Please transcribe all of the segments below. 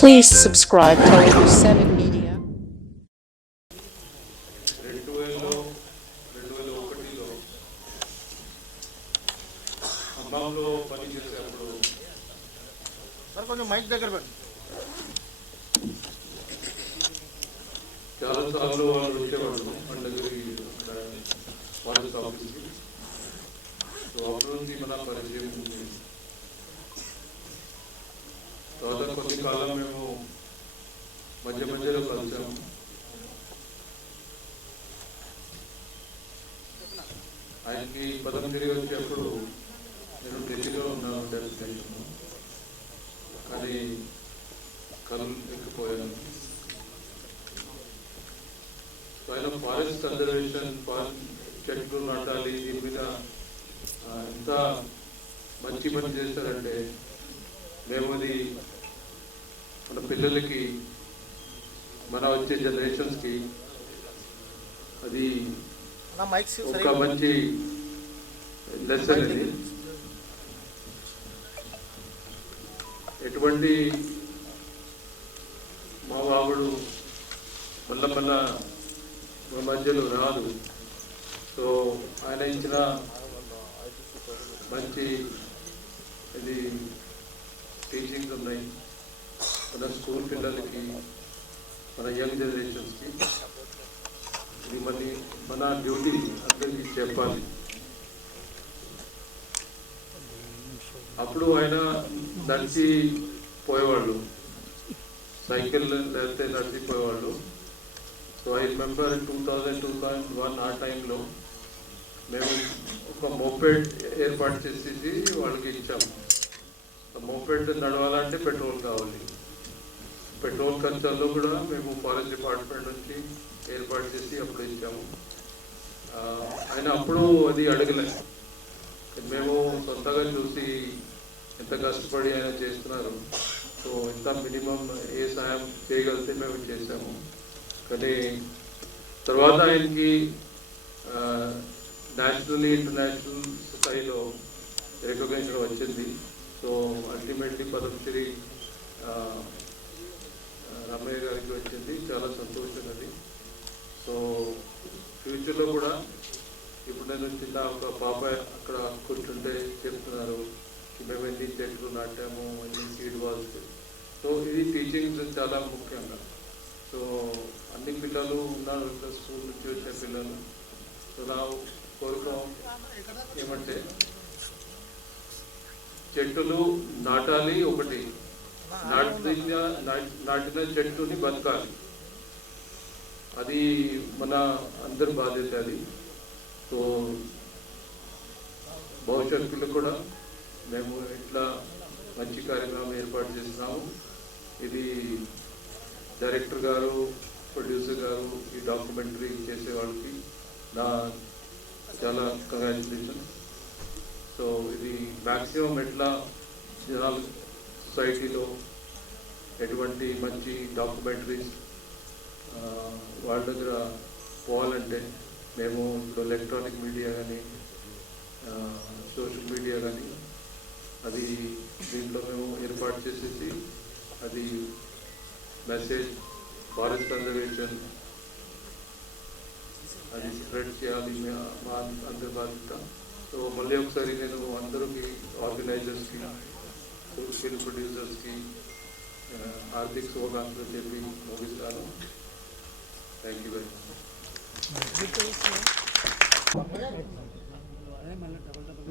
Please subscribe to Over 7 Media. 2001లో ఖమ్మంలో పనిచేసేప్పుడు కొంచెం mic దగ్గర పెట్టండి. చాలాసార్లు వాళ్ళు వచ్చేవాళ్ళు మన దగ్గరికి ఫారెస్ట్ ఆఫీస్కి. సో అప్పుడు నుంచి మన పరిచయం ఉంది. తర్వాత కొద్ది కాలం మేము మధ్యలో కలిసాము. ఆయనకి పదం తిరిగి వచ్చేప్పుడు నేను ఢిల్లీలో ఉన్నాను డెస్టినేషన్, కానీ కళ్ళు ఎక్కిపోయాను. సో ఆయన ఫారెస్ట్ కన్జర్వేషన్, చెట్లు నాటాలి, దీని మీద ఎంత మంచి పని చేస్తారంటే మేము అది మన పిల్లలకి, మన వచ్చే జనరేషన్స్కి అది ఒక మంచి లెసన్. అది ఎటువంటి మా బాబుడు మళ్ళా మన మధ్యలో రాదు. సో ఆయన ఇచ్చిన మంచి ఇది టీచింగ్స్ ఉన్నాయి మన స్కూల్ పిల్లలకి, మన యంగ్ జనరేషన్స్కి. ఇది మళ్ళీ మన డ్యూటీ అందరికీ చెప్పాలి. అప్పుడు ఆయన నడిచి పోయేవాళ్ళు, సైకిల్ లేకపోతే నడిచిపోయేవాళ్ళు. సో ఐ రిమెంబర్ 2001 ఆ టైంలో మేము ఒక మోపెడ్ ఏర్పాటు చేసేసి వాళ్ళకి ఇచ్చాము. మోపెడ్ నడవాలంటే పెట్రోల్ కావాలి. పెట్రోల్ ఖర్చుల్లో కూడా మేము ఫారెస్ట్ డిపార్ట్మెంట్ నుంచి ఏర్పాటు చేసి అప్పుడు ఇచ్చాము. ఆయన అప్పుడు అది అడగలేదు, మేము సొంతగా చూసి ఎంత కష్టపడి ఆయన చేస్తున్నారు. సో ఇంత మినిమం ఏ సాయం చేయగలిగితే మేము చేసాము. కానీ తర్వాత ఆయనకి నేషనల్లీ ఇంటర్నేషనల్ స్థాయిలో రికగ్నిషన్ వచ్చింది. సో అల్టిమేట్లీ పద్మశ్రీ రమయ్య గారికి వచ్చింది. చాలా సంతోషం అది. సో ఫ్యూచర్లో కూడా ఇప్పుడు నేను చిన్న ఒక పాప అక్కడ కూర్చుంటే చెప్తున్నారు మేము ఎన్ని చెట్లు నాటాము, ఎన్ని సీడ్ వాల్స్. సో ఇది టీచింగ్స్ చాలా ముఖ్యంగా. సో అన్ని పిల్లలు ఉన్నారు, స్కూల్ నుంచి వచ్చే పిల్లలు. సో నా కోరిక ఏమంటే చెట్టులు నాటాలి, ఒకటి నాటిన చెట్టుని బతకాలి. అది మన అందరి బాధ్యత. అది సో భవిష్యత్తులో కూడా మేము ఇట్లా మంచి కార్యక్రమం ఏర్పాటు చేస్తున్నాము. ఇది డైరెక్టర్ గారు, ప్రొడ్యూసర్ గారు, ఈ డాక్యుమెంటరీ చేసే వాళ్ళకి నా చాలా కంగ్రాచులేషన్. సో ఇది మ్యాక్సిమం ఎట్లా జనాలు సొసైటీలో ఎటువంటి మంచి డాక్యుమెంటరీస్ వాళ్ళ దగ్గర పోవాలంటే మేము ఇప్పుడు ఎలక్ట్రానిక్ మీడియా కానీ సోషల్ మీడియా కానీ అది దీంట్లో మేము ఏర్పాటు చేసేసి అది మెసేజ్ ఫారెస్ట్ కన్జర్వేషన్ అది స్ప్రెడ్ చేయాలి, మా అందరి బాధ్యత. సో మళ్ళీ ఒకసారి నేను అందరికి, ఆర్గనైజర్స్కి, ఫిల్మ్ ప్రొడ్యూసర్స్కి ఆర్థిక శుభాకాంక్షలు చెప్పి ముగిస్తాను. Thank you very much.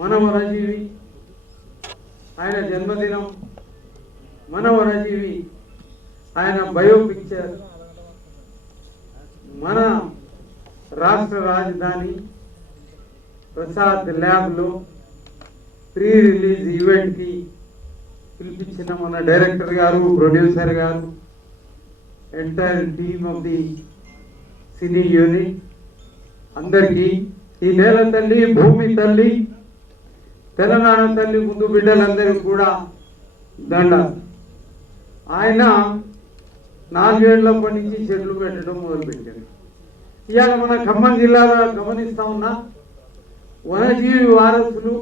మన వరజీవి ఆయన జన్మదినం, మన వరజీవి ఆయన బయో పిక్చర్ మన రాష్ట్ర రాజధాని ప్రసాద్ ల్యాబ్లో ప్రీ రిలీజ్ ఈవెంట్కి పిలిపించిన మన డైరెక్టర్ గారు, ప్రొడ్యూసర్ గారు, entire team of the cine unit అందరికీ, ఈ నేల తల్లి, భూమి తల్లి, తెలంగాణ తల్లి ముందు బిడ్డలందరికీ కూడా దండ. ఆయన 4 ఏళ్లప్పటి నుంచి చెట్లు పెట్టడం మొదలుపెట్టారు. ఇవాళ మన ఖమ్మం జిల్లాలో గమనిస్తా ఉన్నా వనజీవి వారసులు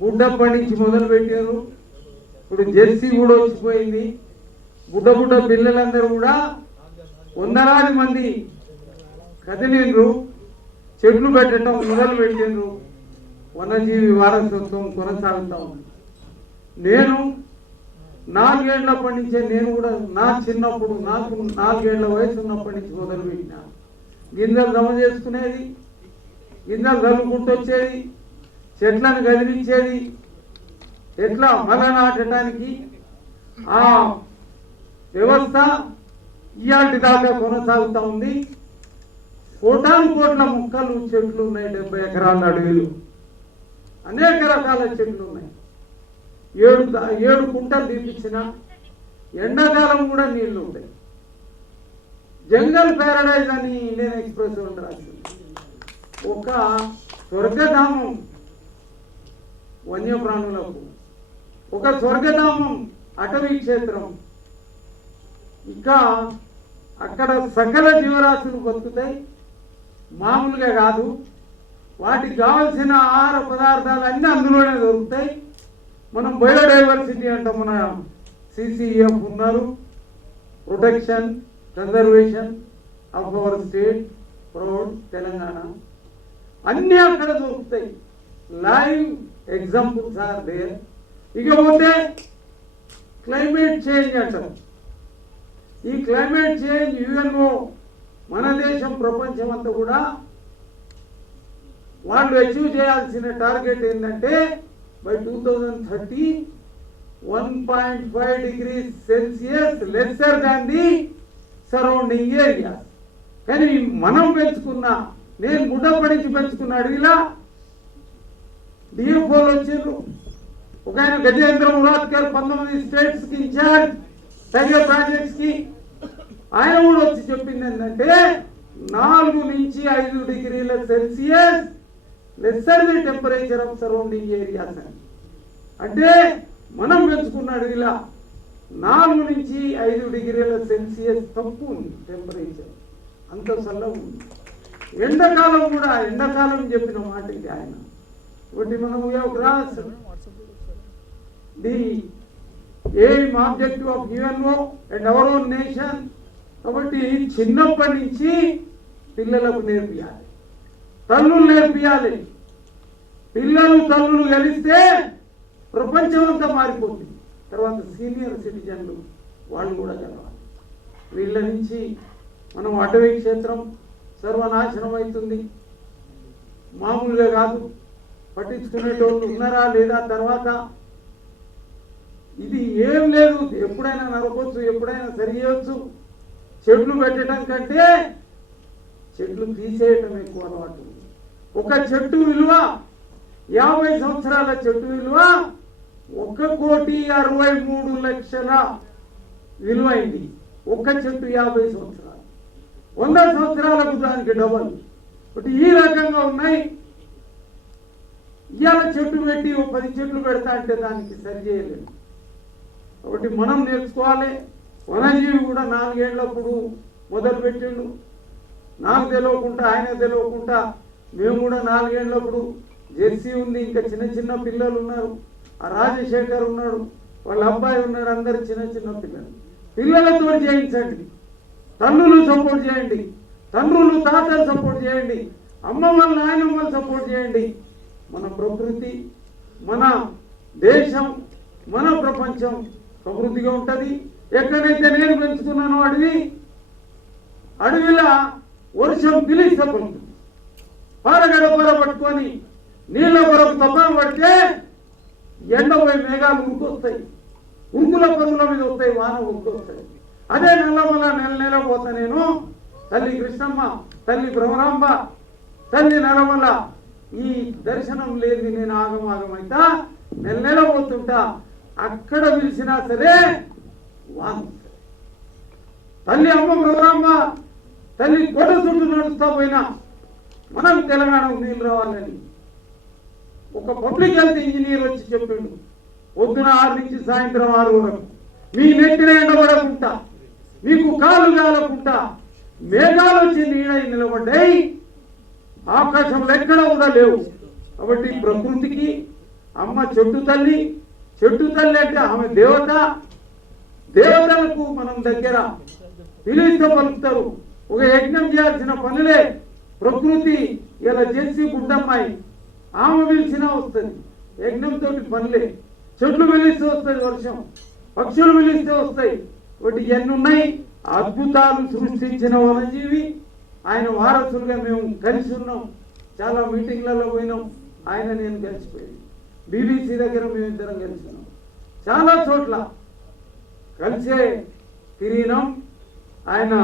బుడ్డప్పటి నుంచి మొదలు పెట్టారు. ఇప్పుడు జెర్సీ కూడా వచ్చిపోయింది. బుడ్డ పిల్లలందరూ కూడా వందలాది మంది కదిలిండ్రు, చెట్లు పెట్టడం మొదలు పెట్టిండ్రు. వనజీవి వారసత్వం కొనసాగుతా ఉంది. నేను 4 ఏళ్లప్పటి నుంచే నేను కూడా నా చిన్నప్పుడు నాకు 4 ఏళ్ల వయసు ఉన్నప్పటి నుంచి మొదలు పెట్టినా. గింజలు జమ చేసుకునేది, గింజలు చల్లుకుంటూ వచ్చేది, చెట్లను కదిలించేది, ఎట్లా మల నాటడానికి ఆ వ్యవస్థ ఇయాటి దాకా కొనసాగుతూ ఉంది. కోట్ల మొక్కలు చెట్లు ఉన్నాయి, 70 ఎకరాల అడవిలు, అనేక రకాల చెట్లు ఉన్నాయి. 7 కుంటలు తీపించిన ఎండాకాలం కూడా నీళ్లు ఉంటాయి. జంగల్ ప్యారడైజ్ అని ఇండియన్ ఎక్స్ప్రెస్ రాసింది. ఒక స్వర్గధామం వన్యప్రాణులకు, ఒక స్వర్గధామం అటవీ క్షేత్రం. ఇంకా అక్కడ సకల జీవరాశులు బతుకుతాయి. మామూలుగా కాదు, వాటికి కావాల్సిన ఆహార పదార్థాలు అన్నీ అందులోనే దొరుకుతాయి. మనం బయోడైవర్సిటీ అంటాం. మన CCEF ఉన్నారు, protection conservation of our state proud Telangana. అన్నీ అక్కడ దొరుకుతాయి. Live examples are there. ఇకపోతే క్లైమేట్ చేంజ్ అంటాం. ఈ క్లైమేట్ చేంజ్ UNO మన దేశం ప్రపంచం అంతా కూడా వాళ్ళు అచీవ్ చేయాల్సిన టార్గెట్ ఏంటంటే by 2030 1.5 degrees Celsius lesser than the surrounding area. కానీ మనం పెంచుకున్న, నేను గుడ్డప్పటి నుంచి పెంచుకున్న అడవిలా DFOలు వచ్చారు. ఒక ఆయన గజేంద్ర మురాద్కర్ 19 స్టేట్స్ కి ఇన్ఛార్జ్ టైగర్ ప్రాజెక్ట్స్ కి, ఆయన కూడా వచ్చి చెప్పింది ఏంటంటే 4 నుంచి 5 degrees Celsius lesser the temperature of surrounding areas అని. అంటే మనం పెంచుకున్న అడవిలా 4 నుంచి 5 degrees Celsius తక్కువ ఉంది టెంపరేచర్, అంత చల్లగా ఉంది. ఎండాకాలం కూడా, ఎండాకాలం చెప్పిన మాట ఇది ఆయన. ఒకటి మనం cross the aim objective of UNO and our own nation. కాబట్టి చిన్నప్పటి నుంచి పిల్లలకు నేర్పియాలి, తల్లులు నేర్పియాలి. పిల్లలు తల్లులు కలిస్తే ప్రపంచం అంతా మారిపోతుంది. తర్వాత సీనియర్ సిటిజన్లు వాళ్ళు కూడా కలవాలి. వీళ్ళ నుంచి మనం అటవీ క్షేత్రం సర్వనాశనం అవుతుంది. మామూలుగా కాదు, పట్టించుకునేటోళ్ళు ఉన్నారా లేదా? తర్వాత ఇది ఏం లేదు, ఎప్పుడైనా నరకొచ్చు, ఎప్పుడైనా సరి చేయవచ్చు. చెట్లు పెట్టడం కంటే చెట్లు తీసేయటం ఎక్కువ అలవాటు. ఒక చెట్టు విలువ 50 సంవత్సరాల చెట్టు విలువ 1,63,00,000 విలువైంది. ఒక్క చెట్టు 50 సంవత్సరాలు, 100 సంవత్సరాలకు దానికి డబల్. బట్ ఈ రకంగా ఉన్నాయి. ఇవాళ చెట్టు పెట్టి 10 చెట్లు పెడతా అంటే దానికి సరి చేయలేదు. కాబట్టి మనం నేర్చుకోవాలి. వనజీవి కూడా 4 ఏళ్ళప్పుడు మొదలు పెట్టిండు. నాకు తెలియకుండా, ఆయన తెలియకుండా మేము కూడా 4 ఏళ్ళప్పుడు జెర్సీ ఉంది, ఇంకా చిన్న చిన్న పిల్లలు ఉన్నారు. ఆ రాజశేఖర్ ఉన్నాడు, వాళ్ళ అబ్బాయి ఉన్నాడు, అందరు చిన్న చిన్న పిల్లలు. పిల్లలతో చేయించండి, తల్లులు సపోర్ట్ చేయండి, తండ్రులు తాతలు సపోర్ట్ చేయండి, అమ్మమ్మలు నాయనమ్మలు సపోర్ట్ చేయండి. మన ప్రకృతి, మన దేశం, మన ప్రపంచం సమృద్ధిగా ఉంటుంది. ఎక్కడైతే నేను పెంచుకున్నానో అడవిలా వర్షం పిలిస్తపడుతుంది. పారగడ పొర పట్టుకొని నీళ్ళ పొరకు తప్పన పడితే ఎండపోయి మేఘాలు ఉరుకొస్తాయి, ఉరుకుల పరుగుల మీద వస్తాయి, వాన ఉరుకొస్తాయి. అదే నల్లమల నెల పోతా నేను. తల్లి కృష్ణమ్మ, తల్లి భ్రమరాంబ, తల్లి నల్లమల ఈ దర్శనం లేదు, నేను ఆగమాగమైతా నెల పోతుంటా. అక్కడ పిలిచినా సరే వాన. తల్లి అమ్మ భ్రమరాంబ, తల్లి కోట చుట్టూ నడుస్తా పోయినా మనం తెలంగాణకు నీళ్ళు రావాలని ఒక పబ్లిక్ హెల్త్ ఇంజనీర్ వచ్చి చెప్పిండు. పొద్దున 6 నుంచి సాయంత్రం 6 వరకు మీ నెట్టిన ఎండబడకుండా, మీకు కాలు కాలకుండా మేఘాలు వచ్చి నీడై నిలబడ్డాయి, ఆకాశంలో ఎక్కడ కూడా లేవు. కాబట్టి ప్రకృతికి అమ్మ చెట్టు తల్లి. చెట్టు తల్లి అంటే ఆమె దేవత. దేవతలకు మనం దగ్గర, పిలిస్తే పలుకుతారు. ఒక యజ్ఞం చేయాల్సిన పనులే ప్రకృతి ఇలా చేసి గుడ్డమ్మాయి ఆమె పిలిచినా వస్తుంది. యజ్ఞంతో పనులే. చెట్లు పిలిస్తే వస్తుంది వర్షం, పక్షులు పిలిస్తే వస్తాయి. ఒకటి ఇవన్నీ ఉన్నాయి. అద్భుతాలు సృష్టించిన వనజీవి. ఆయన వారసులుగా మేము కలిసి ఉన్నాం. చాలా మీటింగ్లలో పోయినాం. ఆయన నేను కలిసిపోయింది. బీబీసీ దగ్గర మేమిద్దరం కలిసి ఉన్నాం. చాలా చోట్ల కలిసే తిరిగినాం. ఆయన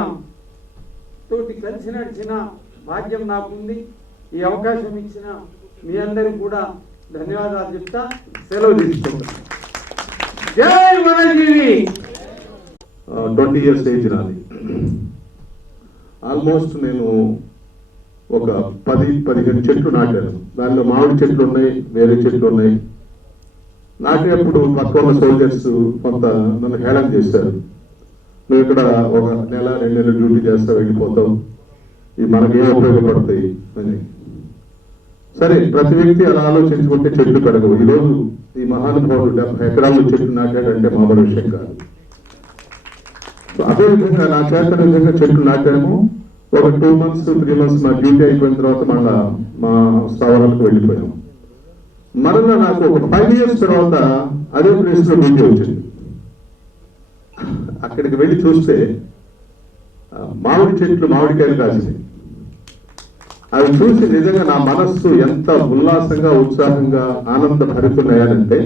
తోటి కలిసి నడిచిన భాగ్యం నాకుంది. ఈ అవకాశం ఇచ్చిన మీ అందరికి కూడా ధన్యవాదాలు చెప్తా సెలవు తీసుకుంటాం. జై వనజీవి. 20 years ఏజ్ నాది. ఆల్మోస్ట్ నేను ఒక 10-15 చెట్లు నాటాను. దానిలో మామిడి చెట్లు ఉన్నాయి, వేరే చెట్లు ఉన్నాయి. నాటేప్పుడు పక్క ఉన్న సోల్జర్స్ కొంత నన్ను హేళన చేశారు. నువ్వు ఇక్కడ ఒక నెల 2 నెలలు డ్యూటీ చేస్తా వెళ్ళిపోతావు, ఇవి మనకేం ఉపయోగపడతాయి అని. సరే, ప్రతి వ్యక్తి అలా ఆలోచించుకుంటే చెట్లు పెరగవు. ఈరోజు ఈ మహానుభావుడు 70 ఎకరాలు చెట్లు నాటాడంటే మామూలు విషయం కాదు. అదేవిధంగా నా చేత నిజంగా చెట్లు నాటాము. ఒక 2 months 3 months మా డ్యూటీ అయిపోయిన తర్వాత మళ్ళా మా స్థావరాలకు వెళ్ళిపోయాము. మరలా నాకు ఒక 5 years తర్వాత అదే ప్లేస్ లో డ్యూటీ వచ్చింది. అక్కడికి వెళ్ళి చూస్తే మామిడి చెట్లు మామిడికాయలు కాసింది. అవి చూసి నిజంగా నా మనస్సు ఎంత ఉల్లాసంగా ఉత్సాహంగా ఆనంద భరితున్నాయనంటే,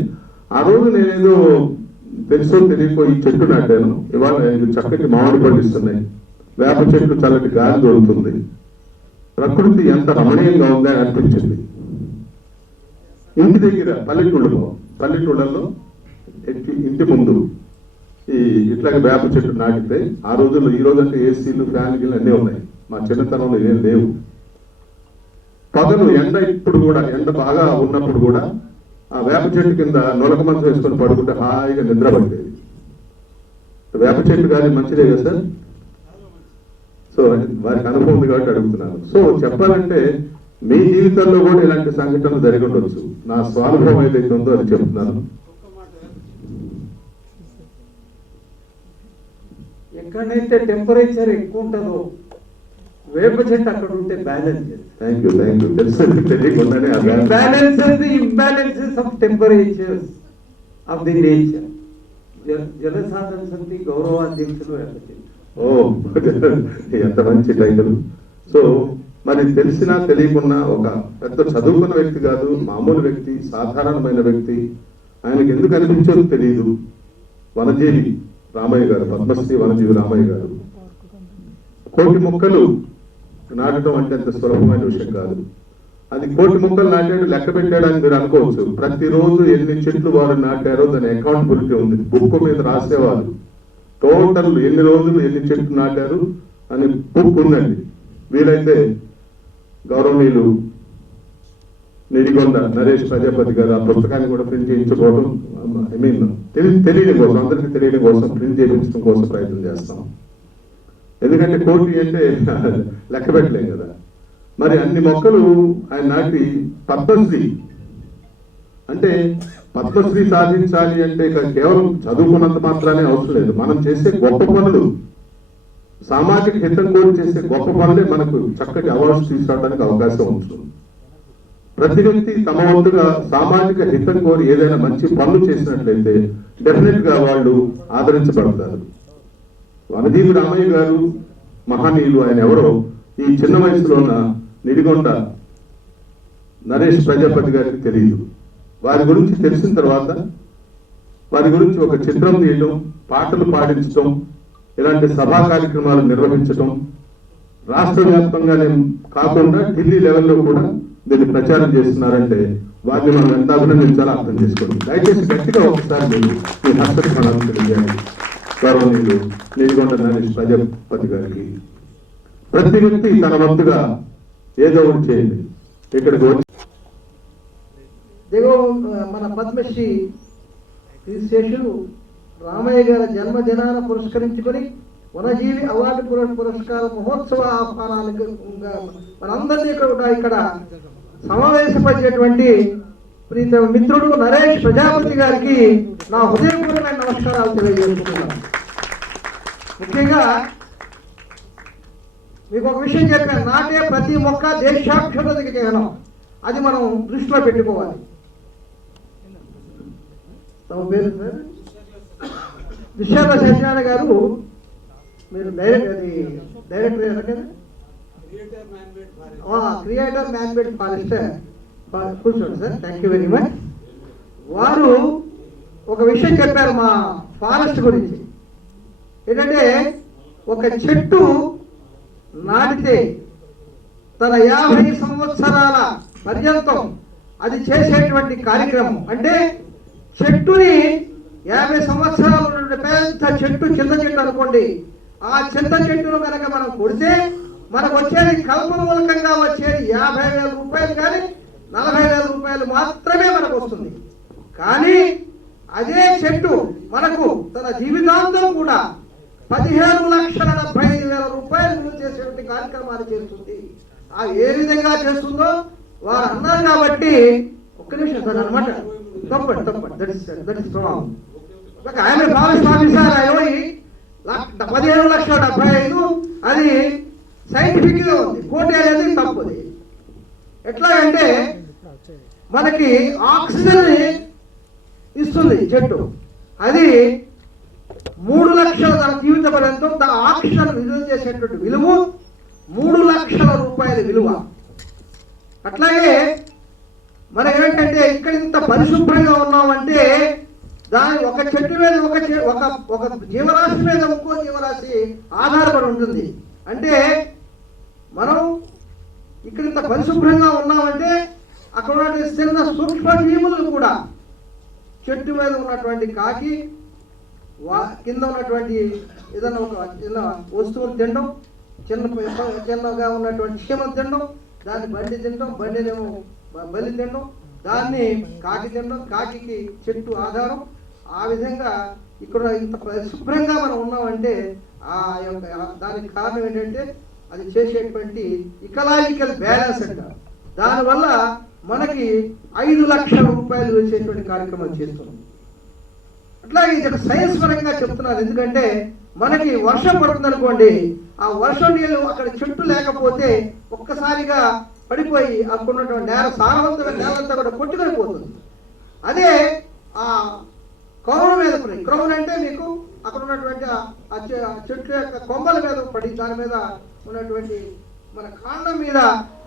ఆ రోజు నేనేదో తెలుసో తెలియకో ఈ చెట్టు నాటాను. ఇవాళ చక్కటి మామిడి పండిస్తున్నాయి, వేప చెట్లు చల్లటి గాలి దొరుకుతుంది, ప్రకృతి ఎంత రమణీయంగా ఉందని అనిపించింది. ఇంటి దగ్గర పల్లెటూళ్ళలో ఇంటి ముందు ఇట్లాగే వేప చెట్టు నాటితే, ఆ రోజుల్లో ఈ రోజంటే ఏసీలు ఫ్యాన్లు అన్నీ ఉన్నాయి. మా చిన్నతనంలో ఏం లేవు. పగలు ఎండ, ఇప్పుడు కూడా ఎండ బాగా ఉన్నప్పుడు కూడా ఆ వేప చెట్టు కింద నొలక మంచం వేసుకొని పడుకుంటే హాయిగా నిద్ర పట్టేది. వేప చెట్టు కానీ మంచిదే కదా సార్? సో వారికి అనుభవం ఉంది కాబట్టి అడుగుతున్నాను. సో చెప్పాలంటే మీ జీవితంలో కూడా ఇలాంటి సంఘటనలు జరిగి ఉండొచ్చు. నా స్వానుభవం ఏదైతే ఉందో అది చెప్తున్నాను. ఎక్కడైతే టెంపరేచర్ ఎక్కువ ఉంటుందో వేప చెట్టు అక్కడ ఉంటే బ్యాలెన్స్. థ్యాంక్ యూ తెలియకుండానే balances imbalances of temperatures of the nature. జలసాధన సమితి గౌరవాధ్యక్షులు. ఓ, ఎంత మంచి టైటిల్. సో మరి తెలిసినా తెలియకున్నా ఒక పెద్ద చదువుకున్న వ్యక్తి కాదు, మామూలు వ్యక్తి, సాధారణమైన వ్యక్తి. ఆయనకి ఎందుకు అనిపించదో తెలియదు. వనజీవి రామయ్య గారు, పద్మశ్రీ వనజీవి రామయ్య గారు 1,000 మొక్కలు నాటడం అంటే అంత సులభమైన విషయం కాదు. అది 1,000 మొక్కలు నాటాడు, లెక్క పెట్టాడని మీరు అనుకోవచ్చు. ప్రతిరోజు ఎన్ని చెట్లు వారు నాటారో దాని అకౌంటబిలిటీ ఉంది. బుక్ మీద రాసేవారు టోటల్ ఎన్ని రోజులు ఎన్ని చెట్లు నాటారు అని బుక్ ఉందండి. వీలైతే గౌరవనీయులు నిడిగొండ నరేష్ ప్రజాపతి గారు ఆ పుస్తకాన్ని కూడా ప్రింట్ చేయించుకోవడం, తెలియడం కోసం, అందరికీ తెలియడం కోసం ప్రింట్ చేయించడం కోసం ప్రయత్నం చేస్తాం. ఎందుకంటే 1,000 అంటే లెక్క పెట్టలేం కదా. మరి అన్ని మొక్కలు ఆయన నాటి పద్మశ్రీ అంటే పద్మశ్రీ సాధించాలి అంటే కేవలం చదువుకున్నంత మాత్రానే అవసరం లేదు. మనం చేసే గొప్ప పనులు, సామాజిక హితం కోరి చేసే గొప్ప పనులే మనకు చక్కటి అవార్డ్స్ తీసుకురావడానికి అవకాశం ఉంటుంది. ప్రతి వ్యక్తి తమ వంతుగా సామాజిక హితం కోరి ఏదైనా మంచి పనులు చేసినట్లయితే డెఫినెట్ గా వాళ్ళు ఆదరించబడతారు. వనజీవి రామయ్య గారు మహనీయులు. ఆయన ఎవరో ఈ చిన్న వయసులో ఉన్న నిడిగొండ నరేష్ ప్రజాపతి గారికి తెలియదు. వారి గురించి తెలిసిన తర్వాత వారి గురించి ఒక చిత్రం తీయడం, పాటలు పాడించడం, ఇలాంటి సభా కార్యక్రమాలు నిర్వహించడం, రాష్ట్ర వ్యాప్తంగానే కాకుండా ఢిల్లీ లెవెల్లో కూడా దీన్ని ప్రచారం చేస్తున్నారంటే వారిని మనం ఎంత అభినందించాలో అర్థం చేసుకోండి. దయచేసి గట్టిగా ఒకసారి మీరు మీ హస్తక్షణాలను తెలియజేయండి. గౌరవనీయులు నిడిగొండ నరేష్ ప్రజాపతి గారికి ప్రతి వ్యక్తి తన వంతుగా ఏదో ఒకటి చేయండి. ఇక్కడికి వచ్చి మన పద్మశ్రీ శ్రీశేషులు రామయ్య గారి జన్మదినాన్ని పురస్కరించుకొని వనజీవి అవార్డు పురస్కార మహోత్సవ ఆహ్వానాలకు మనందరినీ ఇక్కడ సమావేశపరిచేటువంటి ప్రీత మిత్రుడు నరేష్ ప్రజాపతి గారికి నా హృదయపూర్వకమైన నమస్కారాలు తెలియజేస్తున్నాను. ముఖ్యంగా మీకు ఒక విషయం చెప్పాను, నాటే ప్రతి మొక్క దేశాభివృద్ధికి చేయడం, అది మనం దృష్టిలో పెట్టుకోవాలి. తమ పేరు సార్? విశాఖ సత్యనారాయణ గారు, మీరు డైరెక్టర్ కదా, క్రియేటర్ మ్యాన్మేడ్ ఫారెస్టర్. కూర్చోండి sir, thank you very much. వారు ఒక విషయం చెప్పారు మా ఫారెస్ట్ గురించి. ఏంటంటే ఒక చెట్టు నాటితే తన 50 సంవత్సరాల పర్యంతం అది చేసేటువంటి కార్యక్రమం. అంటే చెట్టుని 50 సంవత్సరాలు పెద్ద చెట్టు, చింత చెట్టు అనుకోండి, ఆ చింత చెట్టును కనుక మనం కొడితే మనకు వచ్చేది కల్పన మూలకంగా వచ్చేది 50,000 రూపాయలు కానీ 40,000 రూపాయలు మాత్రమే మనకు వస్తుంది. కానీ అదే చెట్టు మనకు తన జీవితాంతం కూడా 15,75,000 రూపాయలు విలువ చేసేటువంటి కార్యక్రమాలు చేస్తుంది. ఆ ఏ విధంగా చేస్తుందో వారు అన్నారు. కాబట్టి ఒక్క నిమిషం సార్ అనమాట, తప్పండి దట్ ఇస్ ప్రాబ్లం. ఆయన ఫారెస్ట్ ఆఫీసర్ అయ్యి 15,75,000 అది సైంటిఫిక్ గా ఉంది, కోటి అనేది తప్పది. ఎట్లా అంటే మనకి ఆక్సిజన్ ఇస్తుంది చెట్టు, అది 3 లక్షల తన జీవిత పర్యంతం తన ఆక్సిజన్ విడుదల చేసేటువంటి విలువ 3 లక్షల రూపాయల విలువ. అట్లాగే మనం ఏంటంటే ఇక్కడ ఇంత పరిశుభ్రంగా ఉన్నామంటే దాని ఒక చెట్టు మీద ఒక జీవరాశి మీద ఇంకో జీవరాశి ఆధారపడి ఉంటుంది. అంటే మనం ఇక్కడ ఇంత పరిశుభ్రంగా ఉన్నామంటే అక్కడ ఉన్నటువంటి చిన్న సూక్ష్మ జీవులను కూడా, చెట్టు మీద ఉన్నటువంటి కాకి, కింద ఉన్నటువంటి ఏదైనా ఒక చిన్న వస్తువులు తినడం, చిన్నగా ఉన్నటువంటి చీమలు తినడం, దాన్ని బండి తినడం, బండినేమో బలి తినడం, దాన్ని కాకి తినడం, కాకి చెట్టు ఆధారం. ఆ విధంగా ఇక్కడ ఇంత శుభ్రంగా మనం ఉన్నామంటే ఆ యొక్క దానికి కారణం ఏంటంటే అది చేసేటువంటి ఇకలాజికల్ బ్యాలెన్స్ అంట. దానివల్ల మనకి 5 లక్షల రూపాయలు వచ్చేటువంటి కార్యక్రమం చేస్తున్నాం. అట్లాగే ఇది సైన్స్ పరంగా చెప్తున్నారు. ఎందుకంటే మనకి వర్షం పడుతుంది అనుకోండి, ఆ వర్షం నీళ్ళు అక్కడ చెట్టు లేకపోతే ఒక్కసారిగా పడిపోయి అక్కడ ఉన్నటువంటి నేల, సారవంతమైన నేలంతా కూడా కొట్టుకొని పోతుంది. అదే ఆ క్రౌన్ మీద పడి, క్రౌన్ అంటే మీకు అక్కడ ఉన్నటువంటి ఆ చెట్టు యొక్క కొమ్మల మీద పడి దాని మీద ఉన్నటువంటి మన కాండం మీద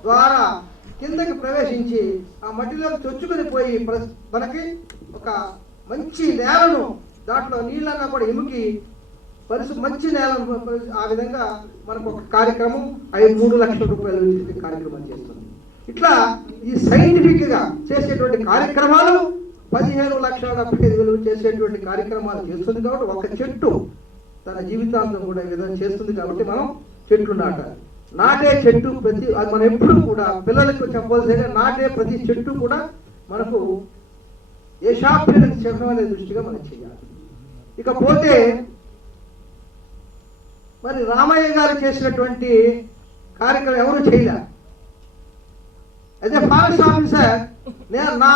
ద్వారా కిందకి ప్రవేశించి ఆ మట్టిలోకి చొచ్చుకొని పోయి మనకి ఒక మంచి నేలను, దాంట్లో నీళ్ళన్నా కూడా ఎముకి మంచి నేలను, ఆ విధంగా మనకు ఒక కార్యక్రమం 3 లక్షల రూపాయలు కార్యక్రమం చేస్తుంది. ఇట్లా ఈ సైంటిఫిక్ గా చేసేటువంటి కార్యక్రమాలు 15,75,000 చేసేటువంటి కార్యక్రమాలు చేస్తుంది. కాబట్టి ఒక చెట్టు తన జీవితాంతం కూడా ఈ విధంగా చేస్తుంది. కాబట్టి మనం చెట్లు నాటాలి. నాటే చెట్టు ప్రతి, అది మనం ఎప్పుడు కూడా పిల్లలకు చెప్పాల్సిందే, నాటే ప్రతి చెట్టు కూడా మనకు దేశాభివృద్ధి చేయడం అనే దృష్టిగా మనం చేయాలి. ఇకపోతే మరి రామయ్య గారు చేసినటువంటి కార్యక్రమం ఎవరు చేయలే. అదే ఫారెస్ట్ ఆఫీసర్ నేను నా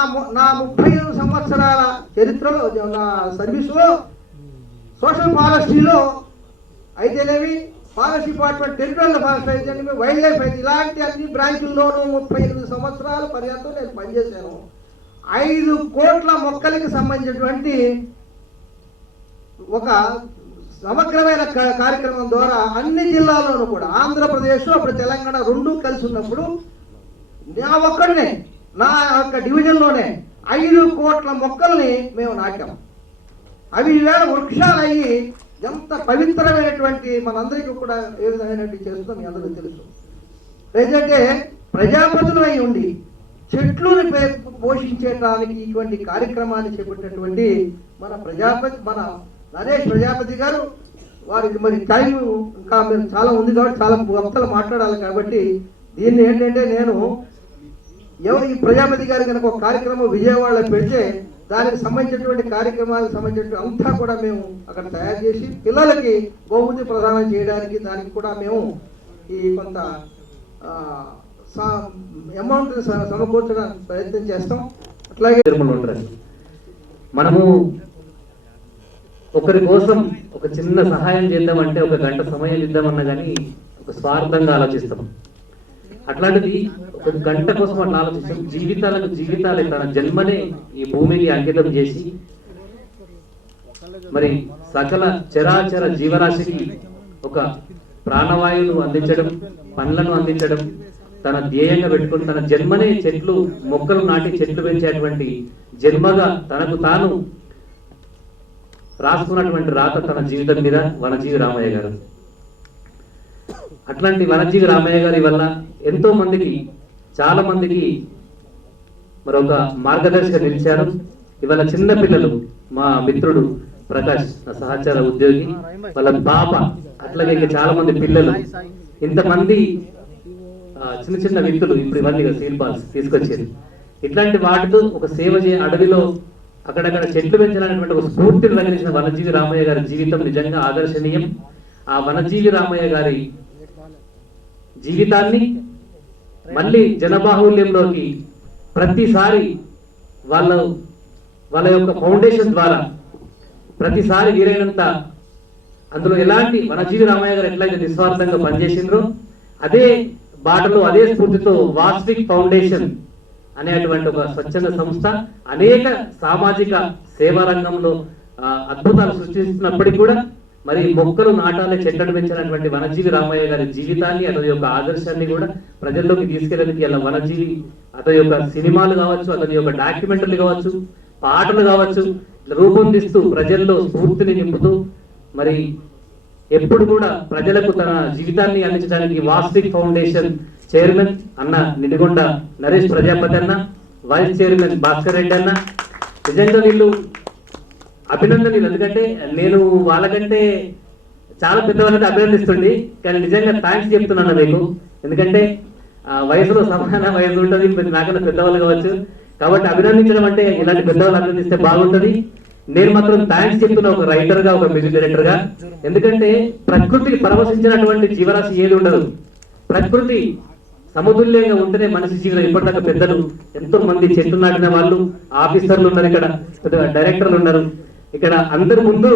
35 సంవత్సరాల చరిత్రలో, నా సర్వీస్లో, సోషల్ ఫారెస్ట్రీలో అయితేనేమి, ఫారెస్ట్ డిపార్ట్మెంట్, టెరిటోరియల్ ఫారెస్ట్ అయితేనేమి, వైల్డ్ లైఫ్ అయితే, ఇలాంటి అన్ని బ్రాంచుల్లోనూ 38 సంవత్సరాల పర్యంతం నేను పనిచేశాను. 5 కోట్ల మొక్కలకి సంబంధించినటువంటి ఒక సమగ్రమైన కార్యక్రమం ద్వారా అన్ని జిల్లాల్లోనూ కూడా, ఆంధ్రప్రదేశ్ అప్పుడు తెలంగాణ రెండూ కలిసి ఉన్నప్పుడు నా ఒక్కడినే, నా యొక్క డివిజన్లోనే 5 కోట్ల మొక్కల్ని మేము నాటాం. అవి ఈవేళ వృక్షాలు అయ్యి ఎంత పవిత్రమైనటువంటి మనందరికీ కూడా ఏ విధమైనటువంటి చేస్తుందో మీ అందరికీ తెలుసు. ఏంటంటే ప్రజాపతులు అయి ఉండి చెట్లుని పోషించడానికి ఇటువంటి కార్యక్రమాన్ని చేపట్టినటువంటి మన నరేష్ ప్రజాపతి గారు, వారికి మరి టైం ఇంకా మీరు చాలా ఉంది కాబట్టి చాలా వక్తలు మాట్లాడాలి. కాబట్టి దీన్ని ఏంటంటే నేను ఈ ప్రజాపతి గారి కనుక ఒక కార్యక్రమం విజయవాడలో పెడితే దానికి సంబంధించినటువంటి కార్యక్రమాలకు సంబంధించిన అంతా కూడా మేము అక్కడ తయారు చేసి పిల్లలకి బహుమతి ప్రదానం చేయడానికి, దానికి కూడా మేము ఈ కొంత అమౌంట్ సమకూర్చడానికి ప్రయత్నం చేస్తాం. అట్లాగే తిరుమల ఉంటారు. మనము ఒకరి కోసం ఒక చిన్న సహాయం చేద్దామంటే ఒక గంట సమయం ఇద్దామన్నా కానీ ఒక స్వార్థంగా ఆలోచిస్తాం. అట్లాంటిది ఒక గంట కోసం అట్లా ఆలోచిస్తాం. జీవితాలు తన జన్మనే ఈ భూమికి అంకితం చేసి మరి సకల చరాచర జీవరాశికి ఒక ప్రాణవాయువును అందించడం, పండ్లను అందించడం తన ధ్యేయంగా పెట్టుకుని తన జన్మనే చెట్లు మొక్కలు నాటి చెట్లు పెంచేటువంటి జన్మగా తనకు తాను రాసుకున్నటువంటి రాత తన జీవితం మీద వనజీవి రామయ్య గారు. అట్లాంటి వనజీవి రామయ్య గారి వల్ల ఎంతో మందికి, చాలా మందికి మరొక మార్గదర్శిగా నిలిచారు. ఇవాళ చిన్న పిల్లలు, మా మిత్రుడు ప్రకాష్, నా సహచార ఉద్యోగి, వాళ్ళ పాప, అట్లాగే ఇంకా చాలా మంది పిల్లలు, ఇంతమంది చిన్న చిన్న వ్యక్తులు ఇప్పుడు ఇవన్నీ సీల్ బాల్స్ తీసుకొచ్చారు. ఇట్లాంటి వాటితో ఒక సేవ అడవిలో అక్కడక్కడ చెట్లు పెంచాలనేటువంటి ఒక స్ఫూర్తిని కలిగించిన వనజీవి రామయ్య గారి జీవితం నిజంగా ఆదర్శనీయం. ఆ వనజీవి రామయ్య గారి జీవితాన్ని మళ్ళీ జనబాహుల్యంలోకి ప్రతిసారి వాళ్ళ యొక్క ఫౌండేషన్ ద్వారా ప్రతిసారి వీలైనంత అందులో ఎలాంటి వనజీవి రామయ్య గారు ఎట్లయితే నిస్వార్థంగా పనిచేసిండ్రో అదే బాటలో అదే స్ఫూర్తితో వాస్విక్ ఫౌండేషన్ అనేటువంటి ఒక స్వచ్ఛంద సంస్థ అనేక సామాజిక సేవా రంగంలో అద్భుతాలు సృష్టిస్తున్నప్పటికీ కూడా మరి మొక్కలు నాటాలే చెట్లను పెంచినటువంటి వనజీవి రామయ్య గారి జీవితాన్ని, అతని యొక్క ఆదర్శాన్ని కూడా ప్రజల్లోకి తీసుకెళ్ళడానికి ఇలా వనజీవి అతని యొక్క సినిమాలు కావచ్చు, అతని యొక్క డాక్యుమెంటరీలు కావచ్చు, పాటలు కావచ్చు రూపొందిస్తూ ప్రజల్లో స్ఫూర్తిని నింపుతూ మరి ఎప్పుడు కూడా ప్రజలకు తన జీవితాన్ని అందించడానికి వాస్విక్ ఫౌండేషన్ చైర్మన్ అన్న నిడిగొండ నరేష్ ప్రజాపతి అన్న, వైస్ చైర్మన్ భాస్కర్ రెడ్డి అన్న, నిజంగా వీళ్ళు అభినందనలు. ఎందుకంటే నేను వాళ్ళకంటే చాలా పెద్దవాళ్ళంటే అభినందిస్తుంది, కానీ నిజంగా థ్యాంక్స్ చెప్తున్నాను మీకు. ఎందుకంటే వయసులో సమాన వయసు ఉంటుంది, నాకన్నా పెద్దవాళ్ళు కావచ్చు, కాబట్టి అభినందించడం అంటే ఇలాంటి పెద్దవాళ్ళు అభినందిస్తే బాగుంటుంది. నేను మాత్రం థ్యాంక్స్ చెప్తున్నా ఒక రైటర్ గా, ఒక మ్యూజిక్ డైరెక్టర్ గా. ఎందుకంటే ప్రకృతికి పరవశించినటువంటి జీవరాశి ఏది ఉండదు. ప్రకృతి సమతుల్యంగా ఉంటేనే మనిషి జీవితం. ఇప్పటిదాకా పెద్దలు ఎంతో మంది చెట్లు నాటిన వాళ్ళు, ఆఫీసర్లు ఉన్నారు, ఇక్కడ డైరెక్టర్లు ఉన్నారు. ఇక్కడ అందరి ముందు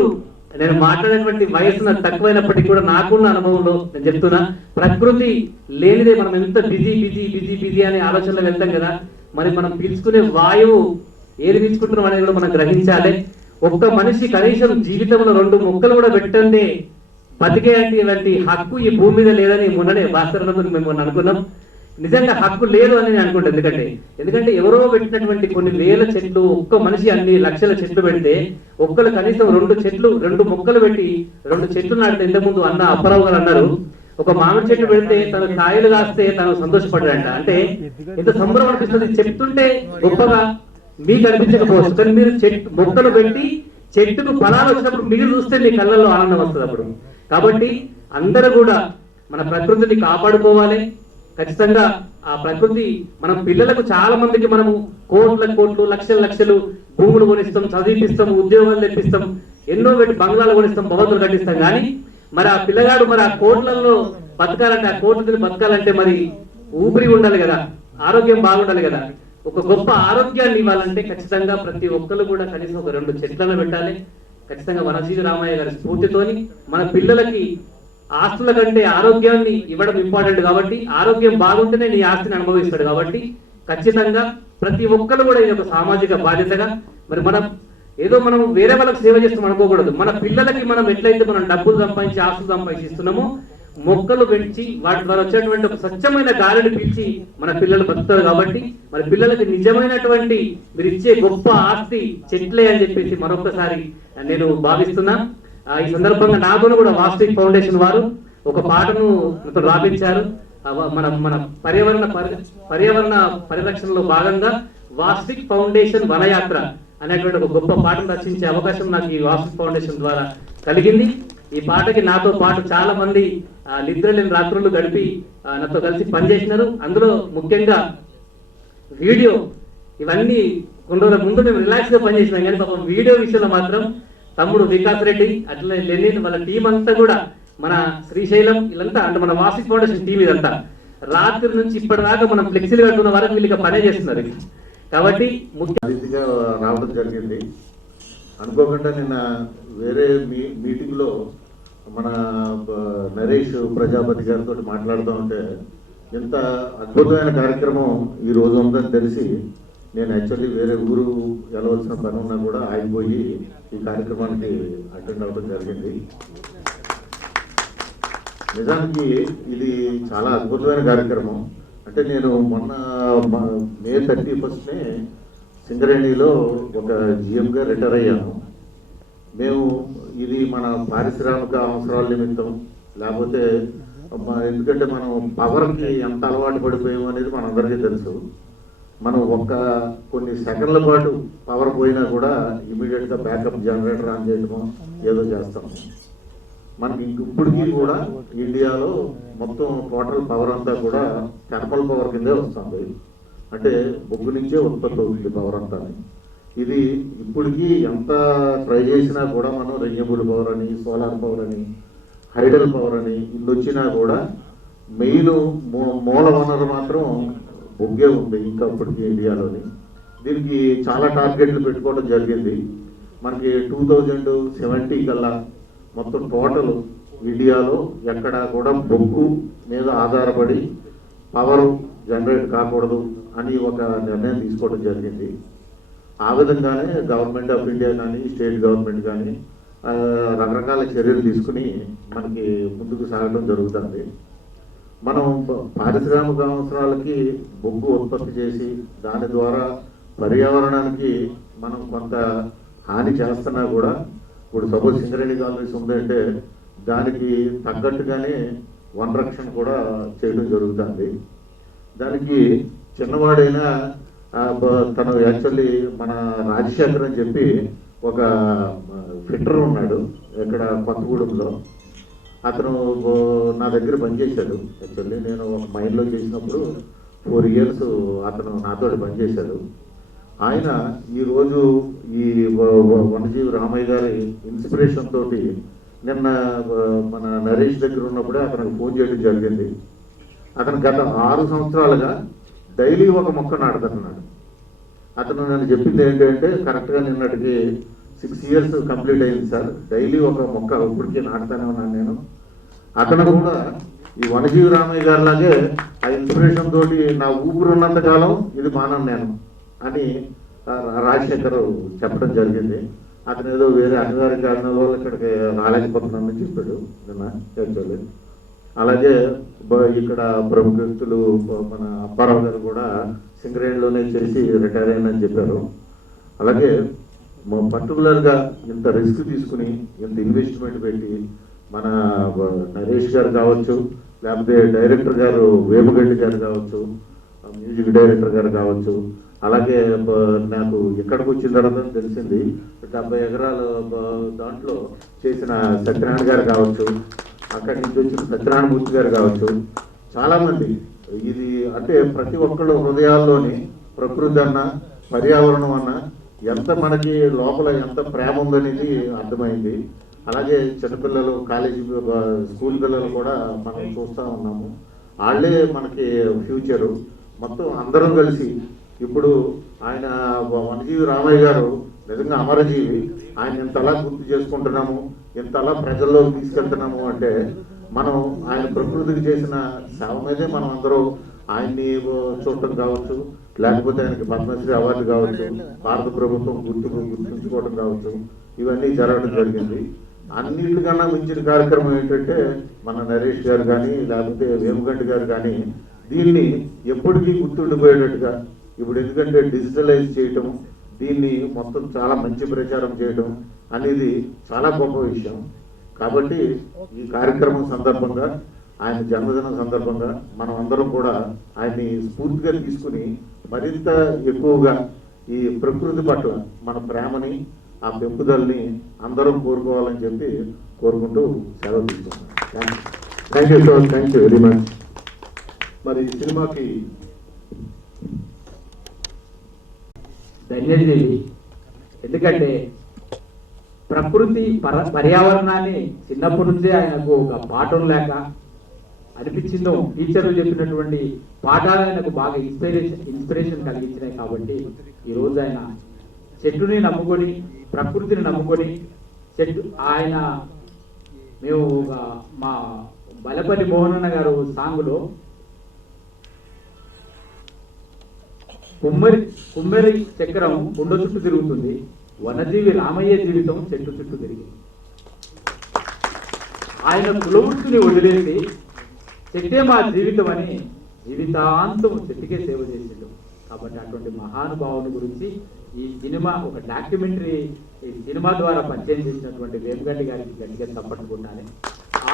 నేను మాట్లాడేటువంటి వయసు నాకు తక్కువైనప్పటికీ కూడా నాకున్న అనుభవంలో నేను చెప్తున్నా, ప్రకృతి లేనిదే మనం ఎంత బిజీ అనే ఆలోచనలో వెళ్తాం కదా. మరి మనం పీల్చుకునే వాయువు ఏది పీల్చుకుంటున్నాం అనేది కూడా మనం గ్రహించాలి. ఒక్క మనిషి కనీసం జీవితంలో 2 మొక్కలు కూడా పెట్టండి బతికేటువంటి హక్కు ఈ భూమి మీద లేదని మొన్ననే భాస్కర్తో మేము అనుకున్నాం. నిజంగా హక్కు లేదు అని నేను అనుకుంటాను. ఎందుకంటే ఎవరో పెట్టినటువంటి కొన్ని వేల చెట్లు, ఒక్క మనిషి అన్ని లక్షల చెట్లు పెడితే ఒక్కరు కనీసం 2 మొక్కలు పెట్టి 2 చెట్లు నాటితే ఇంతకుముందు అన్న అప్పారావు గారు అన్నారు, ఒక మామిడి చెట్టు పెడితే తన కాయలు కాస్తే తను సంతోషపడ్డాడంట. అంటే ఇంత సంబరం అనిపిస్తుంది. చెప్తుంటే గొప్పగా మీకు అనిపించకపోవచ్చు, కానీ మీరు మొక్కలు పెట్టి చెట్టుకు ఫలాలు వచ్చినప్పుడు మీరు చూస్తే మీ కళ్ళల్లో ఆనందం వస్తుంది అప్పుడు. కాబట్టి అందరూ కూడా మన ప్రకృతిని కాపాడుకోవాలి. ఖచ్చితంగా ఆ ప్రకృతి మనం పిల్లలకు చాలా మందికి మనము కోట్లు లక్షలు భూములు కొనిస్తాం, చదివిపిస్తాం, ఉద్యోగాలు తెప్పిస్తాం, ఎన్నో పెట్టి బంగ్లాలు కొనిస్తాం, భవతులు కట్టిస్తాం. కానీ మరి ఆ పిల్లగాడు మరి ఆ కోట్లలో బతకాలంటే, ఆ కోట్ల బతకాలంటే మరి ఊపిరి ఉండాలి కదా, ఆరోగ్యం బాగుండాలి కదా. ఒక గొప్ప ఆరోగ్యాన్ని ఇవ్వాలంటే ఖచ్చితంగా ప్రతి ఒక్కరు కూడా కనీసం ఒక 2 చెట్లను పెట్టాలి. ఖచ్చితంగా వనజీవి రామయ్య గారి స్ఫూర్తితోని మన పిల్లలకి ఆస్తుల కంటే ఆరోగ్యాన్ని ఇవ్వడం ఇంపార్టెంట్. కాబట్టి ఆరోగ్యం బాగుంటేనే నీ ఆస్తిని అనుభవిస్తాడు. కాబట్టి ఖచ్చితంగా ప్రతి ఒక్కరు కూడా ఇది ఒక సామాజిక బాధ్యతగా, మరి మనం ఏదో మనం వేరే వాళ్ళకి సేవ చేస్తాం అనుకోకూడదు. మన పిల్లలకి మనం ఎట్లయితే మనం డబ్బులు సంపాదించి ఆస్తులు సంపాదించి ఇస్తున్నామో, మొక్కలు పెంచి వాటి ద్వారా వచ్చేటువంటి ఒక స్వచ్ఛమైన గాలిని పీల్చి మన పిల్లలు బతుకుతారు. కాబట్టి మన పిల్లలకి నిజమైనటువంటి మీరు ఇచ్చే గొప్ప ఆస్తి చెట్లే అని చెప్పేసి మరొకసారి నేను భావిస్తున్నా. ఈ సందర్భంగా నాతోను కూడా వాస్విక్ ఫౌండేషన్ వారు ఒక పాటను రాపించారు. మన పర్యావరణ పరిరక్షణలో భాగంగా వాస్విక్ ఫౌండేషన్ వనయాత్ర అనేటువంటి ఒక గొప్ప పాటను రచించే అవకాశం నాకు ఈ వాస్విక్ ఫౌండేషన్ ద్వారా కలిగింది. ఈ పాటకి నాతో పాటు చాలా మంది నిద్రలేని రాత్రులు గడిపి నాతో కలిసి పనిచేసినారు. అందులో ముఖ్యంగా వీడియో ఇవన్నీ కొన్ని రోజుల ముందు మేము రిలాక్స్ గా పనిచేసినాం, కానీ పాపం వీడియో విషయంలో మాత్రం తమ్ముడు వికాస్ రెడ్డి అట్లా లెనిన్ వాళ్ళ టీం అంతా కూడా, మన శ్రీశైలం వీళ్ళంతా అంటే మన వాస్విక్ ఫౌండేషన్ టీం ఇదంతా రాత్రి నుంచి ఇప్పటిదాకా మనం ఫ్లెక్సీలు కట్టుకున్న వరకు వీళ్ళకి పనే చేస్తున్నారు. కాబట్టి ముఖ్య అతిథిగా రావడం జరిగింది. అనుకోకుండా నిన్న వేరే మీటింగ్లో మన నరేష్ ప్రజాపతి గారితో మాట్లాడుతూ ఉంటే ఇంత అద్భుతమైన కార్యక్రమం ఈ రోజు ఉందని తెలిసి నేను యాక్చువల్లీ వేరే ఊరు వెళ్ళవలసిన పని ఉన్నా కూడా ఆగిపోయి ఈ కార్యక్రమానికి అటెండ్ అవ్వడం జరిగింది. నిజానికి ఇది చాలా అద్భుతమైన కార్యక్రమం. అంటే నేను మొన్న మే 31నే సింగరేణిలో ఒక జిఎంగా రిటైర్ అయ్యాను. మేము ఇది మన పారిశ్రామిక అవసరాల నిమిత్తం లేకపోతే ఎందుకంటే మనం పవర్కి ఎంత అలవాటు పడిపోయాము అనేది మనందరికీ తెలుసు. మనం కొన్ని సెకండ్ల పాటు పవర్ పోయినా కూడా ఇమీడియట్గా బ్యాకప్ జనరేటర్ ఆన్ చేయడమో ఏదో చేస్తాము. మనకి ఇప్పటికీ కూడా ఇండియాలో మొత్తం టోటల్ పవర్ అంతా కూడా థర్మల్ పవర్ కిందే వస్తుంది. అంటే బొగ్గు నుంచే ఉత్పత్తి అవుతుంది పవర్ అంతా. ఇది ఇప్పటికీ ఎంత ట్రై చేసినా కూడా మనం రెన్యూబుల్ పవర్ అని, సోలార్ పవర్ అని, హైడల్ పవర్ అని ఇన్ని వచ్చినా కూడా మెయిన్ మూల వనరు మాత్రం బొగ్గే ఉంది ఇంకా ఇప్పటికీ ఇండియాలోని. దీనికి చాలా టార్గెట్లు పెట్టుకోవడం జరిగింది. మనకి 2070 కల్లా మొత్తం టోటల్ ఇండియాలో ఎక్కడా కూడా బొగ్గు మీద ఆధారపడి పవర్ జనరేట్ కాకూడదు అని ఒక నిర్ణయం తీసుకోవడం జరిగింది. ఆ విధంగానే గవర్నమెంట్ ఆఫ్ ఇండియా కానీ స్టేట్ గవర్నమెంట్ కానీ రకరకాల చర్యలు తీసుకుని మనకి ముందుకు సాగడం జరుగుతుంది. మనం పారిశ్రామిక అవసరాలకి బొగ్గు ఉత్పత్తి చేసి దాని ద్వారా పర్యావరణానికి మనం కొంత హాని చేస్తున్నా కూడా ఇప్పుడు సపోజ్ సింగరేణి కాలనీస్ ఉందంటే దానికి తగ్గట్టుగానే వనరక్షణ కూడా చేయడం జరుగుతుంది. దానికి చిన్నవాడైనా తను యాక్చువల్లీ మన రాజశేఖర్ అని చెప్పి ఒక ఫిట్టర్ ఉన్నాడు ఇక్కడ కొత్తగూడెంలో. అతను నా దగ్గర పనిచేశాడు. యాక్చువల్లీ నేను ఒక మైన్లో చేసినప్పుడు 4 years అతను నాతో పనిచేశాడు. ఆయన ఈరోజు ఈ వనజీవి రామయ్య గారి ఇన్స్పిరేషన్ తోటి నిన్న మన నరేష్ దగ్గర ఉన్నప్పుడే అతనికి ఫోన్ చేయడం జరిగింది. అతను గత 6 సంవత్సరాలుగా డైలీ ఒక మొక్క నాటుతున్నాడు. అతను నేను చెప్పింది ఏంటంటే కరెక్ట్గా నిన్నటికి 6 years కంప్లీట్ అయింది సార్. డైలీ ఒక మొక్క ఇప్పటికీ నాటుతానే ఉన్నాను నేను. అతను కూడా ఈ వనజీవి రామయ్య గారి లాగే ఆ ఇన్స్పిరేషన్ తోటి నా ఊపిరి ఉన్నంత కాలం ఇది మానను నేను అని రాజశేఖర్ చెప్పడం జరిగింది. అతను ఏదో వేరే అనివార్య కారణాల వల్ల ఇక్కడికి రాలేకపోతున్నానని చెప్పాడు నిన్న యాక్చువల్లీ. అలాగే ఇక్కడ ప్రముఖ వ్యక్తులు మన అప్పారావు గారు కూడా సింగరేణిలోనే చేసి రిటైర్ అయ్యిందని చెప్పారు. అలాగే పర్టికులర్గా ఇంత రిస్క్ తీసుకుని ఇంత ఇన్వెస్ట్మెంట్ పెట్టి మన నరేష్ గారు కావచ్చు, లేకపోతే డైరెక్టర్ గారు వేమగడ్డి గారు కావచ్చు, మ్యూజిక్ డైరెక్టర్ గారు కావచ్చు, అలాగే నాకు ఇక్కడికి వచ్చిన తర్వాత తెలిసింది 70 ఎకరాల దాంట్లో చేసిన సత్యనారాయణ గారు కావచ్చు, అక్కడి నుంచి వచ్చిన సత్యనారాయణమూర్తి గారు కావచ్చు, చాలామంది ఇది అంటే ప్రతి ఒక్కళ్ళు హృదయాల్లోని ప్రకృతి అన్న పర్యావరణం అన్న ఎంత మనకి లోపల ఎంత ప్రేమ ఉందనేది అర్థమైంది. అలాగే చిన్నపిల్లలు కాలేజీ స్కూల్ పిల్లలు కూడా మనం చూస్తూ ఉన్నాము. వాళ్ళే మనకి ఫ్యూచరు. మొత్తం అందరం కలిసి ఇప్పుడు ఆయన వనజీవి రామయ్య గారు నిజంగా అమరజీవి. ఆయన ఇంతలా గుర్తు చేసుకుంటున్నాము, ఇంతలా ప్రజల్లోకి తీసుకెళ్తున్నాము అంటే మనం ఆయన ప్రకృతికి చేసిన సేవ మీదే మనం అందరూ ఆయన్ని చూడటం కావచ్చు, లేకపోతే ఆయనకి పద్మశ్రీ అవార్డు కావచ్చు, భారత ప్రభుత్వం గుర్తుంచుకోవడం కావచ్చు, ఇవన్నీ జరగడం జరిగింది. అన్నిటికన్నా మించిన కార్యక్రమం ఏంటంటే మన నరేష్ గారు కానీ లేకపోతే వేమగడ్డి గారు కానీ దీన్ని ఎప్పటికీ గుర్తుండిపోయేటట్టుగా ఇప్పుడు ఎందుకంటే డిజిటలైజ్ చేయటం, దీన్ని మొత్తం చాలా మంచి ప్రచారం చేయటం అనేది చాలా గొప్ప విషయం. కాబట్టి ఈ కార్యక్రమం సందర్భంగా ఆయన జన్మదినం సందర్భంగా మనం అందరం కూడా ఆయన్ని స్ఫూర్తిగా తీసుకుని మరింత ఎక్కువగా ఈ ప్రకృతి పట్ల మన ప్రేమని ఆ పెంపుదల్ని అందరం కోరుకోవాలని చెప్పి కోరుకుంటూ సెలవు తీసుకుంటాం. Thank you sir, thank you very much. మరి ఈ సినిమాకి ధన్యదేవి. ఎందుకంటే ప్రకృతి పర్యావరణాన్ని చిన్నప్పటి నుంచే ఆయనకు ఒక పాఠం లేక అనిపించిందో టీచర్లు చెప్పినటువంటి పాఠాలు ఆయనకు బాగా ఇన్స్పిరేషన్ కలిగించినాయి. కాబట్టి ఈరోజు ఆయన చెట్టుని నమ్ముకొని, ప్రకృతిని నమ్ముకొని ఆయన మేము మా బలపల్లి మోహనన్న గారు సాంగులో కుమ్మరి చక్రం కుండ చుట్టూ తిరుగుతుంది, వనజీవి రామయ్య జీవితం చెట్టు చుట్టూ తిరిగి. ఆయన కులవృత్తిని వదిలేసి చెట్టే మా జీవితం అని జీవితాంతం చెట్టుకే సేవ చేసిండు. కాబట్టి అటువంటి మహానుభావుని గురించి ఈ సినిమా ఒక డాక్యుమెంటరీ, ఈ సినిమా ద్వారా పరిచయం చేసినటువంటి వేమగడ్డి గారికి గట్టిగా చప్పట్లు కొట్టాలి.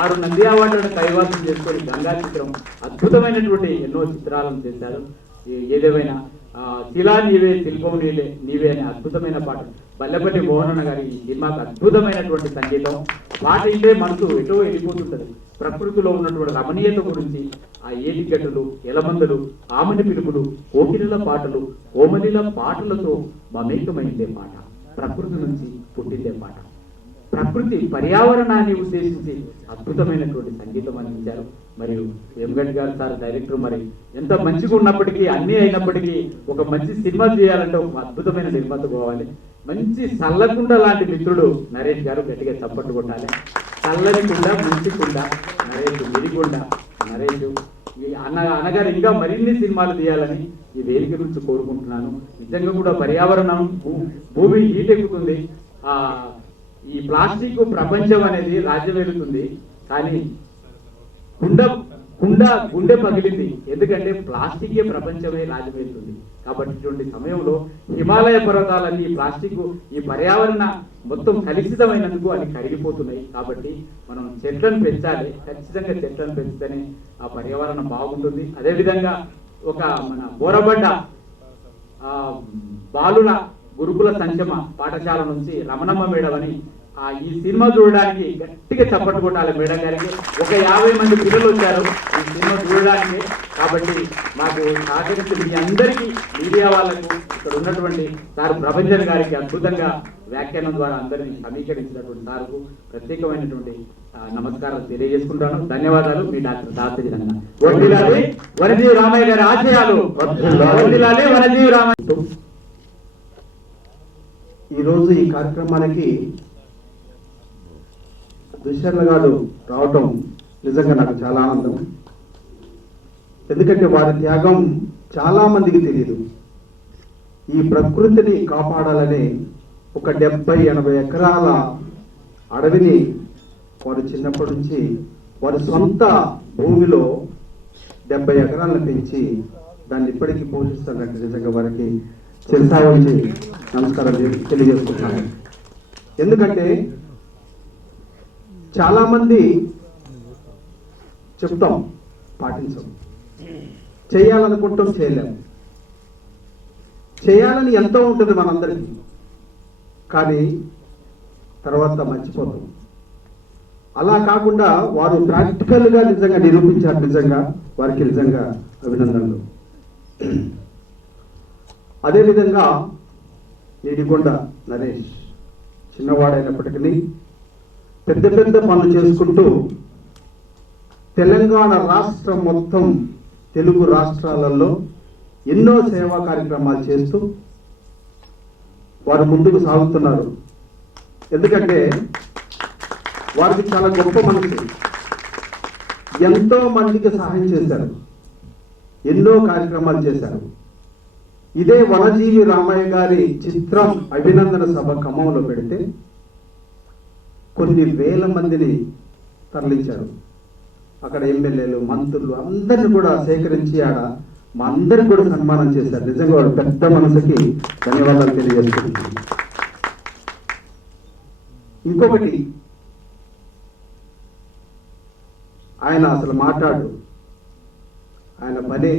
6 నంది అవార్డులను కైవసం చేసుకొని గంగా చిత్రం అద్భుతమైనటువంటి ఎన్నో చిత్రాలను చేశారు. ఏదేమైనా శిలా నీవే శిల్పం నీవే అనే అద్భుతమైన పాట బల్లెపల్లి మోహనన్న గారి ఈ సినిమాకు అద్భుతమైనటువంటి సంగీతం. పాట అయితే మనసు ఎటో వెళ్ళిపోతుంటది. ప్రకృతిలో ఉన్నటువంటి రమణీయత గురించి ఆ ఏటిగడ్డలు, ఎలమందలు, ఆమని పిలుపులు, కోకిలల పాటలు, కోమలిల పాటలతో మమేకమైందే పాట, ప్రకృతి నుంచి పుట్టిందే పాట. ప్రకృతి పర్యావరణాన్ని ఉద్దేశించి అద్భుతమైనటువంటి సంగీతం అందించారు. మరియు వేమగడ్డి గారు సార్ డైరెక్టర్, మరి ఎంత మంచిగా ఉన్నప్పటికీ అన్నీ అయినప్పటికీ ఒక మంచి సినిమా చేయాలంటే ఒక అద్భుతమైన నిర్మాత పోవాలి. మంచి సల్లకుండ లాంటి మిత్రుడు నరేష్ గారు, గట్టిగా చప్పట్లు కొట్టాలి. చల్లని కుండ, మంచి కుండ నరేష్, మిరిగుండ నరేష్. అన్నగారు ఇంకా మరిన్ని సినిమాలు తీయాలని ఈ వేదిక గురించి కోరుకుంటున్నాను. నిజంగా కూడా పర్యావరణం, భూమి హీటెక్కుతుంది. ఈ ప్లాస్టిక్ ప్రపంచం అనేది రాజ్యమేలుతుంది. కానీ గుండె పగిలింది, ఎందుకంటే ప్లాస్టికే ప్రపంచమే రాజ్యమేలుతుంది. కాబట్టి ఇటువంటి సమయంలో హిమాలయ పర్వతాలన్నీ ఈ ప్లాస్టిక్, ఈ పర్యావరణ మొత్తం కలుషితమైనందుకు అవి కరిగిపోతున్నాయి. కాబట్టి మనం చెట్లను పెంచాలి. ఖచ్చితంగా చెట్లను పెంచితేనే ఆ పర్యావరణం బాగుంటుంది. అదేవిధంగా ఒక మన బోరబండ బాలుల గురుకుల సంక్షేమ పాఠశాల నుంచి రమణమ్మ మేడం అని ఈ సినిమా చూడడానికి గట్టిగా చప్పట్లు కొట్టాలి మేడం గారికి. ఒక 50 మంది పిల్లలు వచ్చారు ఈ సినిమా చూడడానికి. కాబట్టి మాకు సహకరించి మీ అందరికీ, మీడియా వాళ్ళకు, ఇక్కడ ఉన్నటువంటి సార్ ప్రభంజన్ గారికి అద్భుతంగా వ్యాఖ్యానం ద్వారా అందరినీ సమీకరించినటువంటి సార్కు ప్రత్యేకమైనటువంటి నమస్కారాలు తెలియజేసుకుంటాను. ధన్యవాదాలు. మీ డాక్టర్ దాసరి రంగ. వర్ధిల్లాలి వనజీవి రామయ్య గారి ఆశయాలు, వర్ధిల్లాలి వనజీవి రామయ్య. ఈరోజు ఈ కార్యక్రమానికి దుశ్శర్ల గారు రావటం నిజంగా నాకు చాలా ఆనందం. ఎందుకంటే వారి త్యాగం చాలా మందికి తెలియదు. ఈ ప్రకృతిని కాపాడాలని ఒక 70-80 ఎకరాల అడవిని వారు చిన్నప్పటి నుంచి వారి సొంత భూమిలో 70 ఎకరాలను పెంచి దాన్ని ఇప్పటికీ పోషిస్తారంటే నిజంగా వారికి చిరసావచి నమస్కారం తెలియజేసుకుంటున్నాను. ఎందుకంటే చాలా మంది చెప్తాం, పాటించం, చేయాలనుకుంటాం, చేయలేము. చేయాలని ఎంతో ఉంటుంది మనందరికీ, కానీ తర్వాత మర్చిపోతాం. అలా కాకుండా వారు ప్రాక్టికల్గా నిజంగా నిరూపించారు. నిజంగా వారికి నిజంగా అభినందనలు. అదేవిధంగా నీడికొండ నరేష్ చిన్నవాడైనప్పటికీ పెద్ద పెద్ద పనులు చేసుకుంటూ తెలంగాణ రాష్ట్రం మొత్తం, తెలుగు రాష్ట్రాలలో ఎన్నో సేవా కార్యక్రమాలు చేస్తూ వారు ముందుకు సాగుతున్నారు. ఎందుకంటే వారికి చాలా గొప్ప మనసు, ఎంతో మందికి సహాయం చేశారు, ఎన్నో కార్యక్రమాలు చేశారు. ఇదే వనజీవి రామయ్య గారి చిత్రం అభినందన సభ ఖమ్మంలో పెడితే కొన్ని వేల మందిని తరలించారు. అక్కడ ఎమ్మెల్యేలు, మంత్రులు అందరిని కూడా సేకరించి ఆడ మా అందరికి కూడా సన్మానం చేశారు. నిజంగా వాడు పెద్ద మనసుకి ధన్యవాదాలు తెలియజేస్తున్నాను. ఇంకొకటి, ఆయన అసలు ఆయన పనే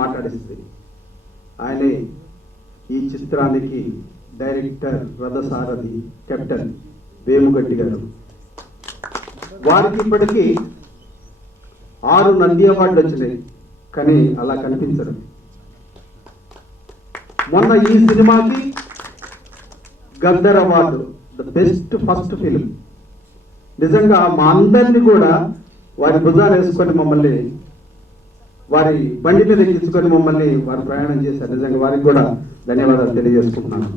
మాట్లాడిస్తుంది. ఆయనే ఈ చిత్రానికి డైరెక్టర్, రథసారథి, కెప్టెన్ వేముగడ్డి గారు. వారికి ఇప్పటికీ 6 నంది అవార్డులు వచ్చినాయి, కానీ అలా కనిపించరు. మొన్న ఈ సినిమాకి Gaddar award, the best first film. నిజంగా మా అందరినీ కూడా వారి భుజాలు వేసుకొని మమ్మల్ని, వారి బండి మీద ఎక్కించుకొని మమ్మల్ని వారు ప్రయాణం చేశారు. నిజంగా వారికి కూడా ధన్యవాదాలు తెలియజేసుకుంటున్నాను.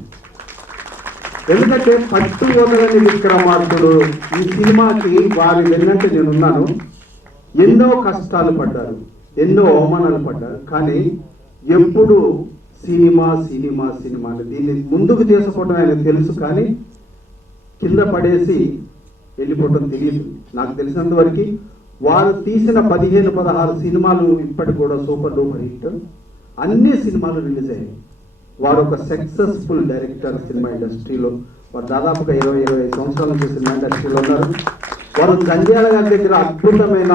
ఎందుకంటే పట్టు వదలని విక్రమార్కుడు ఈ సినిమాకి వారి వెన్నంటే నేనున్నాను. ఎన్నో కష్టాలు పడ్డారు, ఎన్నో అవమానాలు పడ్డారు, కానీ ఎప్పుడు సినిమా సినిమా సినిమా అని దీన్ని ముందుకు చేసుకోవడం ఆయనకు తెలుసు, కానీ కింద పడేసి వెళ్ళిపోవడం తెలియదు. నాకు తెలిసినంత వరకు వారు తీసిన 15-16 సినిమాలు ఇప్పటికి కూడా సూపర్ డూపర్ హిట్. అన్ని సినిమాలు రిలీజ్ అయ్యాయి. వారు ఒక సక్సెస్ఫుల్ డైరెక్టర్ సినిమా ఇండస్ట్రీలో. వారు దాదాపుగా 20-25 సంవత్సరాల నుంచి సినిమా ఇండస్ట్రీలో ఉన్నారు. వారు జంధ్యాల గారి దగ్గర అద్భుతమైన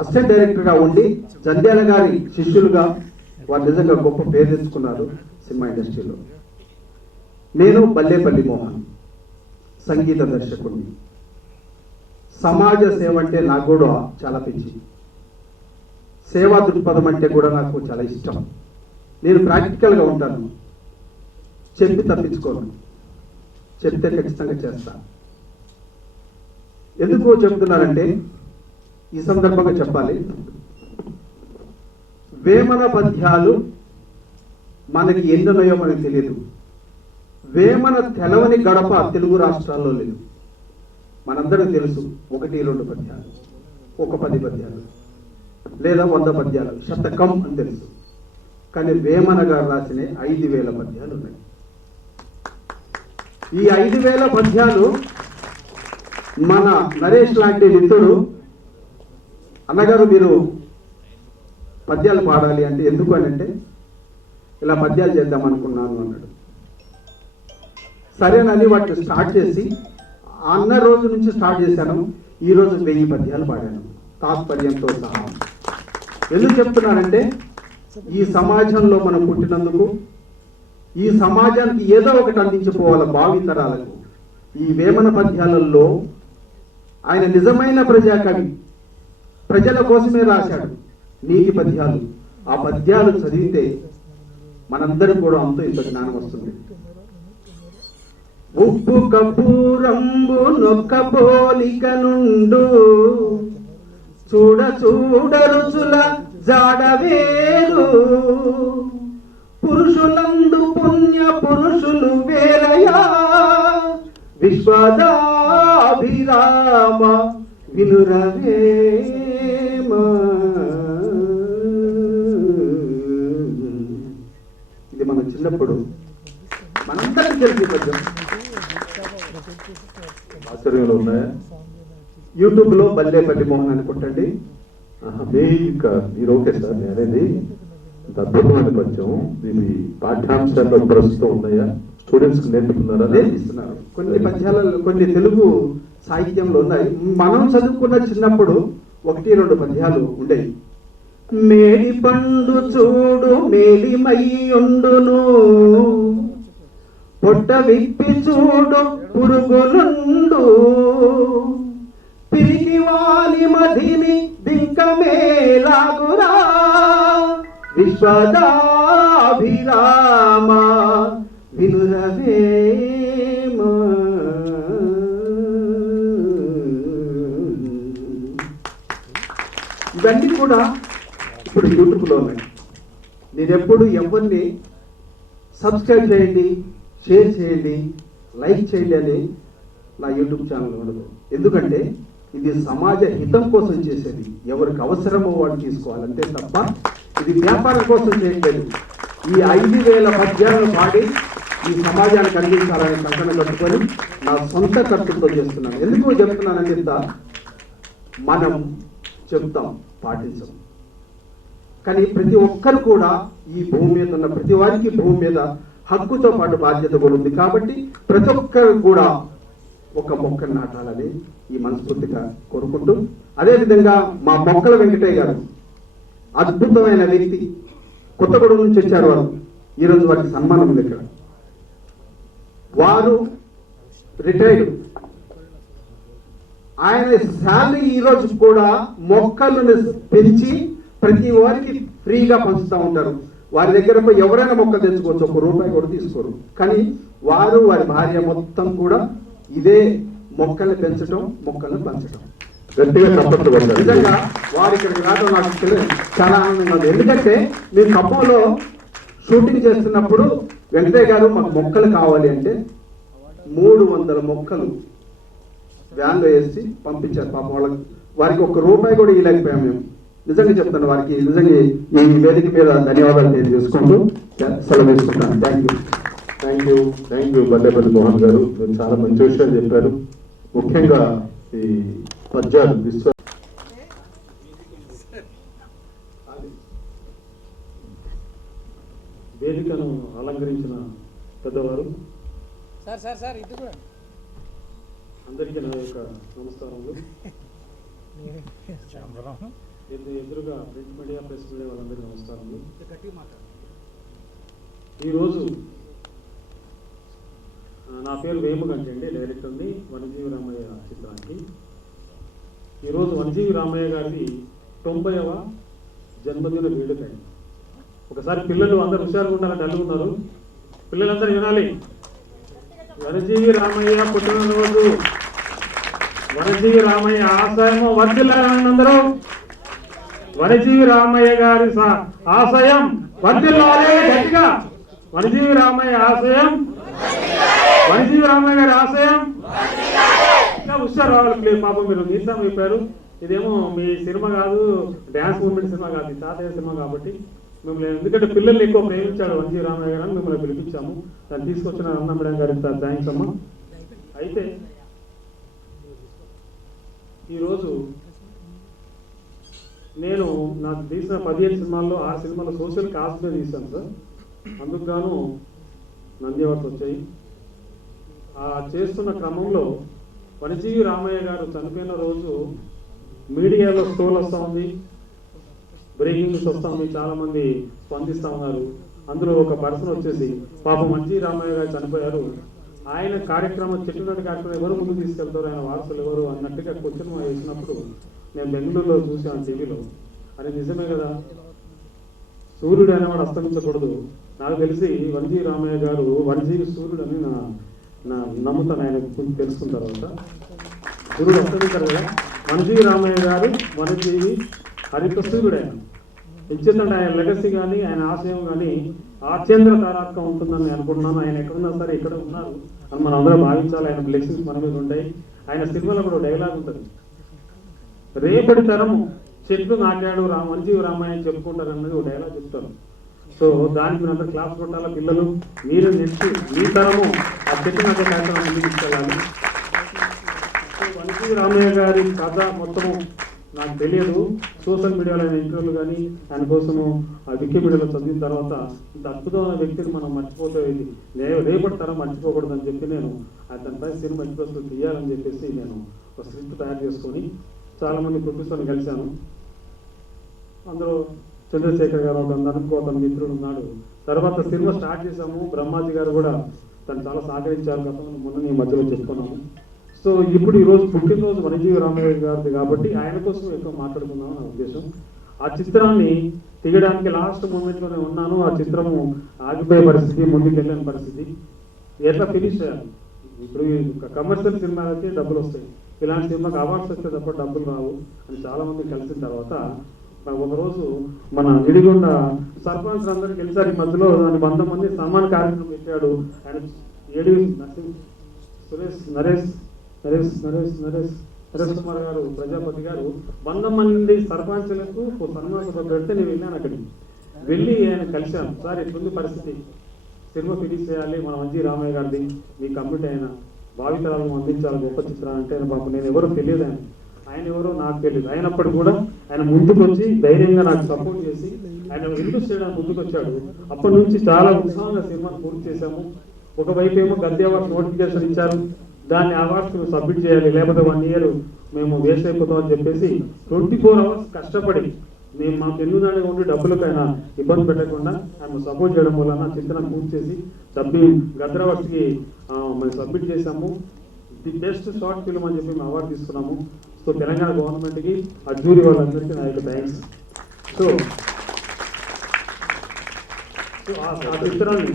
అసిస్టెంట్ డైరెక్టర్గా ఉండి జంధ్యాల గారి శిష్యులుగా వారు నిజంగా గొప్ప పేరు తెచ్చుకున్నారు సినిమా ఇండస్ట్రీలో. నేను బల్లేపల్లి మోహన్, సంగీత దర్శకుడిని. సమాజ సేవ అంటే నాకు కూడా చాలా పిచ్చి. సేవా దృక్పథం అంటే కూడా నాకు చాలా ఇష్టం. నేను ప్రాక్టికల్గా ఉంటాను, చెప్పి తప్పించుకోను, చెప్తే ఖచ్చితంగా చేస్తాను. ఎందుకు చెప్తున్నానంటే ఈ సందర్భంగా చెప్పాలి. వేమన పద్యాలు మనకి ఎన్నున్నాయో మనకు తెలియదు. వేమన తెలవని గడప తెలుగు రాష్ట్రాల్లో లేదు. మనందరికీ తెలుసు 1-2 పద్యాలు, ఒక 10 పద్యాలు లేదా 100 పద్యాలు, శతకం అని తెలుసు. కానీ వేమన గారు రాసిన 5,000 పద్యాలు ఉన్నాయి. ఈ 5,000 పద్యాలు మన నరేష్ లాంటి మిత్రుడు అన్నగారు మీరు పద్యాలు పాడాలి అంటే ఎందుకు అని అంటే ఇలా పద్యాలు చేద్దాం అనుకున్నాను అన్నాడు. సరేనని వాటిని స్టార్ట్ చేసి అన్న రోజు నుంచి స్టార్ట్ చేశాను. ఈరోజు 1000 పద్యాలు పాడాను తాత్పర్యంతో సహా. ఎందుకు చెప్తున్నానంటే ఈ సమాజంలో మనం పుట్టినందుకు ఈ సమాజానికి ఏదో ఒకటి అందించిపోవాలి భావితరాలకు. ఈ వేమన పద్యాలలో ఆయన నిజమైన ప్రజాకవి, ప్రజల కోసమే రాశాడు నీతి పద్యాలు. ఆ పద్యాలు చదివితే మనందరం కూడా అంతో ఇంత జ్ఞానం వస్తుంది. ఉప్పు కపూరంబు నొక్క పోలిక నుండు చూడ చూడ రుచుల జాడవేరు పురుషులందు పుణ్య పురుషులు వేలయా విశ్వదాభిరామ వినురవేమ. ఇది మనం చిన్నప్పుడు మనందరికీ తెలిసి పద్యం. ఆశ్చర్యంలో ఉన్నాయా? యూట్యూబ్లో బల్లేపల్లి మోహన్ అని కొట్టండి. మీరు ఓకే సార్, నేను అనేది అద్భుతమైన పద్యం. ఇది పాఠ్యాంశాల్లో ప్రస్తుతం ఉన్నాయా? స్టూడెంట్స్ నేర్పుతున్నారా? నేర్పిస్తున్నారు. కొన్ని పద్యాలలో కొన్ని తెలుగు సాహిత్యంలో ఉన్నాయి. మనం చదువుకున్న చిన్నప్పుడు 1-2 పద్యాలు ఉండేవి. మేడి పండు చూడు మేలిమయ్యుండును పొట్ట విప్పి చూడు పురుగులుండు పిరికి వాలి మధిని దింకమేలాగురా విశ్వదాభిరామ వినురవేమ. ఇవన్నీ కూడా ఇప్పుడు యూట్యూబ్లో ఉన్నాయి. నేను ఎప్పుడు ఎవరిని సబ్స్క్రైబ్ చేయండి, షేర్ చేయండి, లైక్ చేయండి అని నా యూట్యూబ్ ఛానల్ ఉండదు. ఎందుకంటే ఇది సమాజ హితం కోసం చేసేది. ఎవరికి అవసరమో వాడు తీసుకోవాలి అంతే తప్ప ఇది వ్యాపారం కోసం చేయట్లేదు. ఈ 5,000 పద్యాలను పాడి ఈ సమాజానికి అందించాలని కంకణం కట్టుకొని నా సొంత ఖర్చుతో చేస్తున్నాను. ఎందుకు చెప్తున్నానంటే ఇంత మనం చెప్తాం, పాటించం. కానీ ప్రతి ఒక్కరు కూడా ఈ భూమి మీద ఉన్న ప్రతి వారికి భూమి మీద హక్కుతో పాటు బాధ్యత కూడా ఉంది. కాబట్టి ప్రతి ఒక్కరు కూడా ఒక మొక్కను నాటాలని ఈ మనస్ఫూర్తిగా కోరుకుంటూ, అదేవిధంగా మా మొక్కల వెంకటయ్య గారు అద్భుతమైన వ్యక్తి, కొత్తగూడెం నుంచి వచ్చారు వారు. ఈరోజు వారికి సన్మానం ఉంది ఇక్కడ. వారు రిటైర్డ్. ఆయన శాలరీ ఈరోజు కూడా మొక్కలను పెంచి ప్రతి వారికి ఫ్రీగా పంచుతూ ఉంటారు. వారి దగ్గర ఎవరైనా మొక్కలు తెచ్చుకోవచ్చు, ₹1 కూడా తీసుకోరు. కానీ వారు వారి భార్య మొత్తం కూడా ఇదే మొక్కల్ని పెంచడం, మొక్కలను పంచడం. గట్టిగా చప్పట్లు కొట్టాలి. నిజంగా వారు ఇక్కడికి రావడం నాకు చాలా ఆనందంగా ఉంది. ఎందుకంటే మీరు ఖమ్మంలో షూటింగ్ చేస్తున్నప్పుడు వెంకటయ్య గారు మాకు మొక్కలు కావాలి అంటే 300 మొక్కలు వ్యాన్లో వేసి పంపించారు. పాపం వారికి ₹1 కూడా ఇవ్వలేకపోయాం మేము. నిజంగా చెప్తాను, వారికి నిజంగా ఈ వేదిక మీద ధన్యవాదాలు తెలియజేసుకుంటూ సెలవు తీసుకుంటాను. థ్యాంక్ యూ బల్లేపల్లి మోహన్ గారు. మీరు చాలా మంచి విషయాలు చెప్పారు. ముఖ్యంగా ఈ పద్యాలు వేదికను అలంకరించిన పెద్దవారు అందరికీ నా యొక్క నమస్కారములు. ఎదురుగా ప్రింట్ మీడియా, ప్రెస్ మీడియా వాళ్ళందరికీ నమస్కారములు. ఈరోజు నా పేరు వేముగంటి అండి, డైరెక్టర్ని వనజీవి రామయ్య చిత్రానికి. ఈరోజు వనజీవి రామయ్య గారి 90వ జన్మదిన వేడుక. ఒకసారి పిల్లలు అందరూ హుషారుగా ఉండాలని డల్లున్నారు. పిల్లలందరూ వినాలి. వనజీవి రామయ్య పుట్టినరోజు, వనజీవి రామయ్య ఆశయము వర్ధిల్లాలని అందరూ. వనజీవి రామయ్య గారి ఆశయం వర్ధిల్లాలి గట్టిగా. వనజీవి రామయ్య ఆశయం, వనజీవి రామయ్య గారి ఆశయం. ఇంకా హుషారు రావాలి. పాపం మీరు గీతం అయిపోయారు. ఇదేమో మీ సినిమా కాదు, డ్యాన్స్ మూమెంట్ సినిమా కాదు, తాతయ్య సినిమా కాబట్టి మిమ్మల్ని, ఎందుకంటే పిల్లల్ని ఎక్కువ ప్రేమించాడు వనజీవి రామయ్య గారు, మిమ్మల్ని పిలిపించాము. దాన్ని తీసుకొచ్చిన అన్న మేడం గారికి థ్యాంక్స్ అమ్మా. అయితే ఈరోజు నేను నాకు తీసిన 15 సినిమాల్లో 6 సినిమాల్లో సోషల్ కాస్ట్ మీద తీశాను సార్. అందుకు గాను నంది అవార్డ్స్ వచ్చాయి. ఆ చేస్తున్న క్రమంలో వనజీవి రామయ్య గారు చనిపోయిన రోజు మీడియాలో స్టోల్ వస్తూ ఉంది, బ్రేకింగ్ న్యూస్ వస్తూ ఉంది, చాలా మంది స్పందిస్తూ ఉన్నారు. అందులో ఒక పర్సన్ వచ్చేసి పాపం వనజీవి రామయ్య గారు చనిపోయారు, ఆయన కార్యక్రమం చెట్టునట్టు కార్యక్రమం ఎవరు ముందుకు తీసుకెళ్తారు, ఆయన వారసులు ఎవరు అన్నట్టుగా క్వశ్చన్ వేసినప్పుడు నేను బెంగళూరులో చూసాను టీవీలో. అది నిజమే కదా, సూర్యుడు అనేవాడు అస్తమించకూడదు. నాకు తెలిసి వనజీవి రామయ్య గారు వనజీవి సూర్యుడు అని నా నమ్ముతాను. ఆయన తెలుసుకున్న తర్వాత సూర్యుడు అస్తమించారు కదా, వనజీవి రామయ్య గారు వనజీవి హరిత సూర్యుడు. ఆయన ఇచ్చేదంటే ఆయన లెగసీ కానీ ఆయన ఆశయం కానీ ఆచేంద్ర తారాత్మకం ఉంటుందని అనుకుంటున్నాను. ఆయన ఎక్కడున్నా సరే ఇక్కడ ఉన్నారు అని మనం అందరూ భావించాలి. ఆయన బ్లెస్సింగ్స్ మన మీద ఉంటాయి. ఆయన సినిమాలో కూడా డైలాగ్ ఉంటుంది, రేపటి తరము చెట్లు నాటాడు వనజీవి రామయ్య అని చెప్పుకుంటారు అన్నది ఒక డైలాగ్ చెప్తారు. సో దానికి మీరు అందరూ క్లాస్ కొట్టాలా పిల్లలు, మీరు నెక్స్ట్ మీ తరము ఆ చెట్టు నాటే కార్యక్రమం ముందుకు తీసుకెళ్ళాలి. సో వనజీవి రామయ్య గారి కథ మొత్తము నాకు తెలియదు. సోషల్ మీడియాలో ఆయన ఇంటర్వ్యూలు కానీ ఆయన కోసము ఆ వికీపీడియాలో చదివిన తర్వాత ఇంత అద్భుతమైన వ్యక్తిని మనం మర్చిపోతే రేపటి తరం మర్చిపోకూడదు అని చెప్పి నేను అతనిపై సినిమా ఇంట్రెస్ట్ తీయాలని చెప్పేసి నేను ఒక స్క్రిప్ట్ తయారు చేసుకొని చాలామంది ప్రొఫెసర్ని కలిశాను. అందులో చంద్రశేఖర్ గారు ఒక అనుకోవడం మిత్రుడు ఉన్నాడు. తర్వాత సినిమా స్టార్ట్ చేశాము. బ్రహ్మాజీ గారు కూడా తను చాలా సహకరించారు. గతంలో మొన్న ఈ మధ్యలో చెప్పుకున్నాము. సో ఇప్పుడు ఈరోజు పుట్టినరోజు వనజీవి రామయ్య గారిది కాబట్టి ఆయన కోసం ఎక్కువ మాట్లాడుకుందాం నా ఉద్దేశం. ఆ చిత్రాన్ని తీయడానికి లాస్ట్ మూమెంట్లోనే ఉన్నాను. ఆ చిత్రము ఆగిపోయే పరిస్థితి, ముందుకు వెళ్ళని పరిస్థితి. ఎట్లా ఫినిష్ చేయాలి? ఇప్పుడు కమర్షియల్ సినిమాలకి డబ్బులు వస్తాయి, ఇలాంటి సినిమాకి అవార్డ్స్ వస్తే తప్ప డబ్బులు రావు అని చాలా మంది కలిసిన తర్వాత ఒకరోజు మన నిడిగొండ సర్పంచ్ అందరికి గెలిచారు. ఈ మధ్యలో 100 మంది సన్మాన కార్యక్రమం పెట్టాడు. ఆయన ఏడి నరేష్ కుమార్ గారు, ప్రజాపతి గారు 100 మంది సర్పంచులకు సన్మాన సభ పెడితే నేను వెళ్ళాను. అక్కడికి వెళ్ళి ఆయన కలిశాను. సార్ ఇట్లుంది పరిస్థితి, సినిమా ఫినిష్ చేయాలి, మన వనజీవి రామయ్య గారిది, మీ కమిటీ ఆయన భావితరాలను అందించాలి గొప్ప చిత్రాలు అంటే. పాపం నేను ఎవరో తెలియదు, ఆయన ఎవరో నాకు తెలియదు. అయినప్పటికీ కూడా ఆయన ముందుకు వచ్చి ధైర్యంగా నాకు సపోర్ట్ చేసి ఆయన ఇంట్రెస్ట్ చేయడానికి ముందుకు వచ్చాడు. అప్పటి నుంచి చాలా ఉత్సాహంగా సినిమాను పూర్తి చేశాము. ఒకవైపు ఏమో గద్దె అవార్డ్స్ నోటిఫికేషన్ ఇచ్చారు, దాన్ని అవార్డ్స్ సబ్మిట్ చేయాలి, లేకపోతే 1 year మేము వేస్ట్ అయిపోతాం అని చెప్పేసి 24 hours కష్టపడి మేము మాకు ఎన్నుదానిగా ఉండి డబ్బులకైనా ఇబ్బంది పెట్టకుండా ఆయన సపోర్ట్ చేయడం వలన చిత్రాన్ని పూర్తి చేసి గద్దె అవార్డ్స్కి మేము సబ్మిట్ చేశాము. ది బెస్ట్ షార్ట్ ఫిల్మ్ అని చెప్పి మేము అవార్డు తీసుకున్నాము. సో తెలంగాణ గవర్నమెంట్కి, ఆ జ్యూరీ వాళ్ళందరికీ నా యొక్క థ్యాంక్స్. సో ఆ చిత్రాన్ని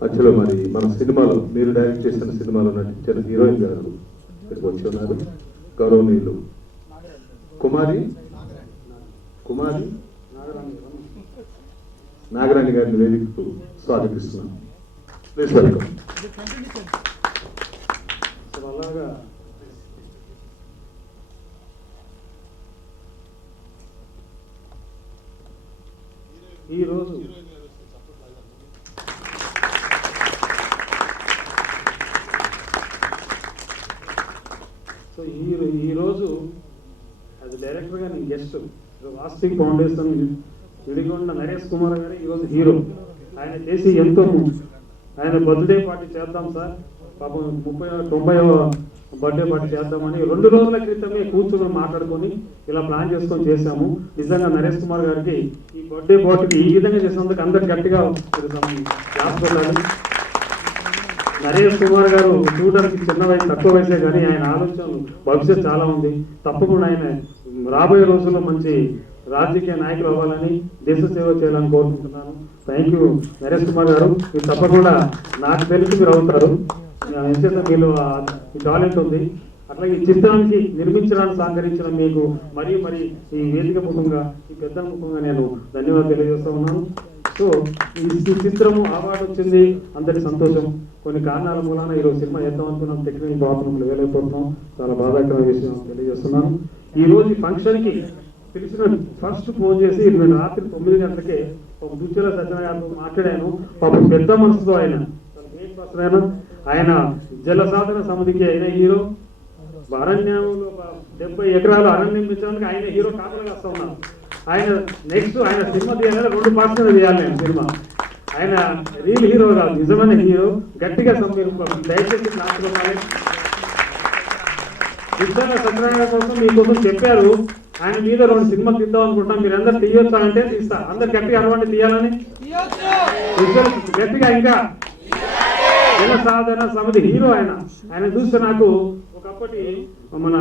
మధ్యలో మరి మన సినిమాలో మీరు డైరెక్ట్ చేసిన సినిమాలో నటించిన హీరోయిన్ గారు ఇక్కడికి వచ్చి ఉన్నారు. గౌరవనీయులు కుమారి నాగరాణి గారిని వేదికకు స్వాగతిస్తున్నాను. Please welcome. అలాగా ఈరోజు ఈరోజు అది డైరెక్టర్గా నేను గెస్ట్ వాస్తిక్ ఫౌండేషన్ విడిగొండ నరేష్ కుమార్ గారు ఈరోజు హీరో. ఆయన చేసి ఎంతో ఆయన బర్త్డే పార్టీ చేద్దాం సార్, పాపం 90వ బర్త్డే పార్టీ చేద్దామని 2 రోజుల క్రితమే కూర్చొని మాట్లాడుకొని ఇలా ప్లాన్ చేసుకొని చేశాము. నిజంగా నరేష్ కుమార్ గారికి ఈ బర్త్డే పార్టీకి ఈ విధంగా చేసినందుకు అందరు గట్టిగా క్లాస్ పెట్టాలి. నరేష్ కుమార్ గారు చూడడానికి చిన్న వయసు, తక్కువ వయసే కానీ ఆయన ఆలోచనలు భవిష్యత్తు చాలా ఉంది. తప్పకుండా ఆయన రాబోయే రోజుల్లో మంచి రాజకీయ నాయకులు అవ్వాలని, దేశ సేవ చేయాలని కోరుకుంటున్నాను. థ్యాంక్ యూ నరేష్ కుమార్ గారు. మీరు తప్పకుండా నాకు తెలిసి మీరు అవుతారు. ఎందుకంటే మీలో ఈ టాలెంట్ ఉంది. అట్లాగే ఈ చిత్రానికి నిర్మించడానికి సహకరించిన మీకు మరి ఈ వేదిక ముఖంగా, ఈ పెద్ద ముఖంగా నేను ధన్యవాదాలు తెలియజేస్తా ఉన్నాను. సో ఈ చిత్రము అవార్డు వచ్చింది, అందరి సంతోషం. కొన్ని కారణాల మూలాన ఈరోజు సినిమా చేద్దాం అనుకున్నాం, టెక్నికల్ ప్రాబ్లంలు వేలైపోతున్నాం. చాలా బాధాకరమైన విషయం తెలియజేస్తున్నాను. ఈ రోజు ఫంక్షన్కి పిలిచిన ఫస్ట్ ఫోన్ చేసి నేను రాత్రి 9 గంటలకే దుచ్చల సత్యనారాయణతో మాట్లాడాను. పాపం పెద్ద మనసుతో ఆయన జల సాధన సమితికి ఆయన హీరో. అరణ్యంలో 70 ఎకరాలు అరణ్యం పెంచడానికి ఆయన హీరో కాపలా వస్తా ఉన్నారు. ఆయన నెక్స్ట్ ఆయన సినిమా తీయాలని 2 పార్ట్స్ మీద తీయాలి. నేను సినిమా ఆయన రియల్ హీరో కాదు, నిజమైన హీరో. గట్టిగా దయచేసి క్లాసులో దుచ్చల సత్యనారాయణ కోసం మీకోసం చెప్పారు. ఆయన మీద 2 సినిమాలు తీద్దాం అనుకుంటాం, మీరు అందరు తీయొచ్చా అంటే తీస్తా. అందరు గట్టిగా అరవండి తీయాలని గట్టిగా. ఇంకా జన సాధన సమితి హీరో ఆయన చూస్తే నాకు ఒకప్పటి మన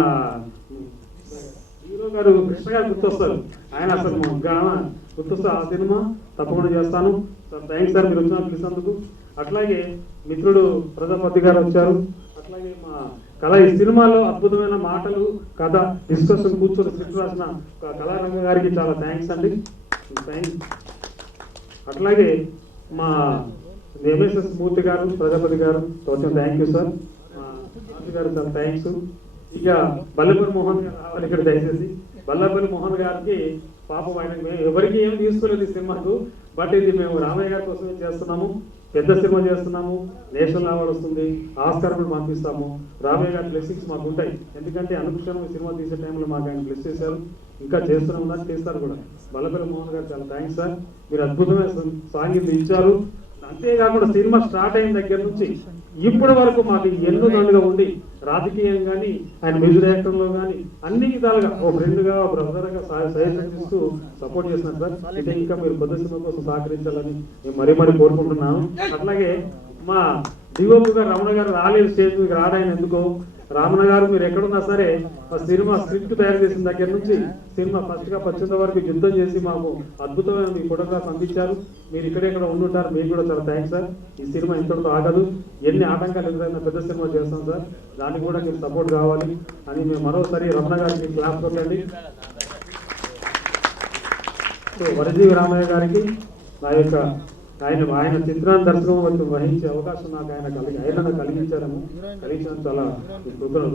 హీరో గారు కృష్ణ గారు గుర్తొస్తారు. ఆయన అసలు గుర్తొస్తా. ఆ సినిమా తప్పకుండా చేస్తాను సార్. థ్యాంక్స్ సార్, మీరు వచ్చిన పిలిచినందుకు. అట్లాగే మిత్రుడు ప్రజాపతి గారు వచ్చారు. అట్లాగే మా ఈ సినిమాలో అద్భుతమైన మాటలు, కథ, డిస్కషన్ కూర్చొని స్క్రిప్ట్ రాసిన కళారంగ గారికి చాలా థ్యాంక్స్ అండి. అట్లాగే మా ఎంఎస్ఎస్ మూర్తి గారు, ప్రజాపతి గారు కొంచెం థ్యాంక్ యూ సార్. గారు చాలా థ్యాంక్స్. ఇక బల్లపల్లి మోహన్ గారు రావాలి ఇక్కడ దయచేసి. బల్లపల్లి మోహన్ గారికి పాపం ఆయన ఎవరికి ఏం తీసుకోలేదు ఈ సినిమాకు, బట్ ఇది మేము రామయ్య గారి కోసమే చేస్తున్నాము. పెద్ద సినిమా చేస్తున్నాము, నేషనల్ అవార్డు వస్తుంది, ఆస్కార్ కూడా పంపిస్తాము. రామయ్య గారి బ్లెస్సింగ్స్ మాకు ఉంటాయి. ఎందుకంటే అనుక్షణం సినిమా తీసే టైంలో మాకు ఆయన బ్లెస్ చేశారు, ఇంకా చేస్తున్నాం, చేస్తారు కూడా. బల్లపల్లి మోహన్ గారు చాలా థ్యాంక్స్ సార్. మీరు అద్భుతమైన సాంగీతం ఇచ్చారు. అంతేకాకుండా సినిమా స్టార్ట్ అయిన దగ్గర నుంచి ఇప్పటి వరకు మాకు ఎన్నో దండుగా ఉండి రాజకీయం కానీ, ఆయన మ్యూజిక్ డైరెక్టర్లో కానీ అన్ని విధాలుగా ఓ ఫ్రెండ్గా, ఓ బ్రదర్గా సహాయం చేస్తూ సపోర్ట్ చేస్తున్నారు సార్. అయితే ఇంకా మీరు కొత్త సినిమా కోసం సహకరించాలని నేను మరీ కోరుకుంటున్నాను. అట్లాగే మా డిఓపి గారు రమణ గారు రాలేదు, స్టేజ్ మీకు రాడాయన ఎందుకో. రామణ గారు మీరు ఎక్కడున్నా సరే ఆ సినిమా స్క్రిప్ట్ తయారు చేసిన దగ్గర నుంచి సినిమా ఫస్ట్గా పచ్చింత వరకు యుద్ధం చేసి మాకు అద్భుతమైన మీ ఫోటోగ్రాఫ్ అందించారు. మీరు ఇక్కడెక్కడ ఉండుంటారు, మీకు కూడా చాలా థ్యాంక్స్ సార్. ఈ సినిమా ఇంతటితో ఆగదు, ఎన్ని ఆటంకాలు ఎదురైనా పెద్ద సినిమా చేస్తాం సార్. దానికి కూడా మీరు సపోర్ట్ కావాలి అని మేము మరోసారి రమణ గారికి క్లాస్ కొట్టండి. సో వరజీవి రామయ్య గారికి నా యొక్క ఆయన చిత్రాన్ని దర్శనం వహించే అవకాశం నాకు ఆయన కలిగించాను. చాలా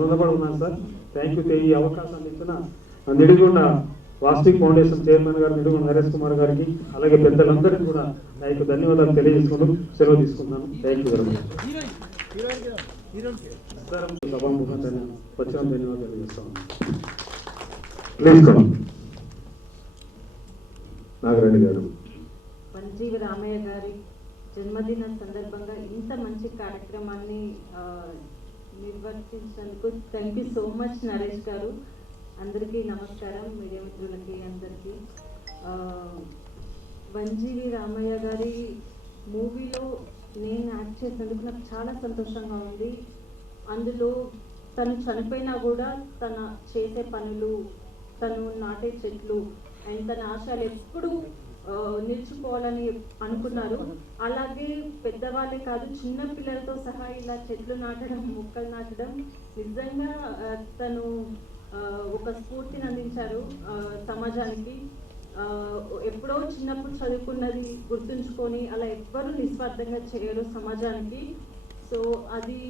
రుణపడి ఉన్నాను సార్. Thank you. ఈ అవకాశాన్ని ఇచ్చిన నిడిగొండ వాస్తిక్ ఫౌండేషన్ చైర్మన్ గారు నిడిగొండ నరేష్ కుమార్ గారికి, అలాగే పెద్దలందరికీ కూడా నా యొక్క ధన్యవాదాలు తెలియజేసుకుంటూ సెలవు తీసుకుంటున్నాను. Thank you very much. సభాముఖంగా వచ్చిన ధన్యవాదాలు తెలియజేస్తాను. నాగరాణి గారు. వంజీవి రామయ్య గారి జన్మదిన సందర్భంగా ఇంత మంచి కార్యక్రమాన్ని నిర్వర్తించినందుకు thank you so much Naresh గారు. అందరికీ నమస్కారం, మీడియా మిత్రులకి అందరికీ. వంజీవి రామయ్య గారి మూవీలో నేను యాక్ట్ చేసినందుకు నాకు చాలా సంతోషంగా ఉంది. అందులో తను చనిపోయినా కూడా తన చేసే పనులు, తను నాటే చెట్లు అండ్ తన ఆశయాలు ఎప్పుడూ నిలిచిపోవాలని అనుకున్నారు. అలాగే పెద్దవాళ్ళే కాదు, చిన్న పిల్లలతో సహా ఇలా చెట్లు నాటడం, మొక్కలు నాటడం నిజంగా తను ఒక స్ఫూర్తిని అందించారు సమాజానికి. ఎప్పుడో చిన్నప్పుడు చదువుకున్నది గుర్తుంచుకొని అలా ఎవ్వరూ నిస్వార్థంగా చేయరు సమాజానికి. సో అది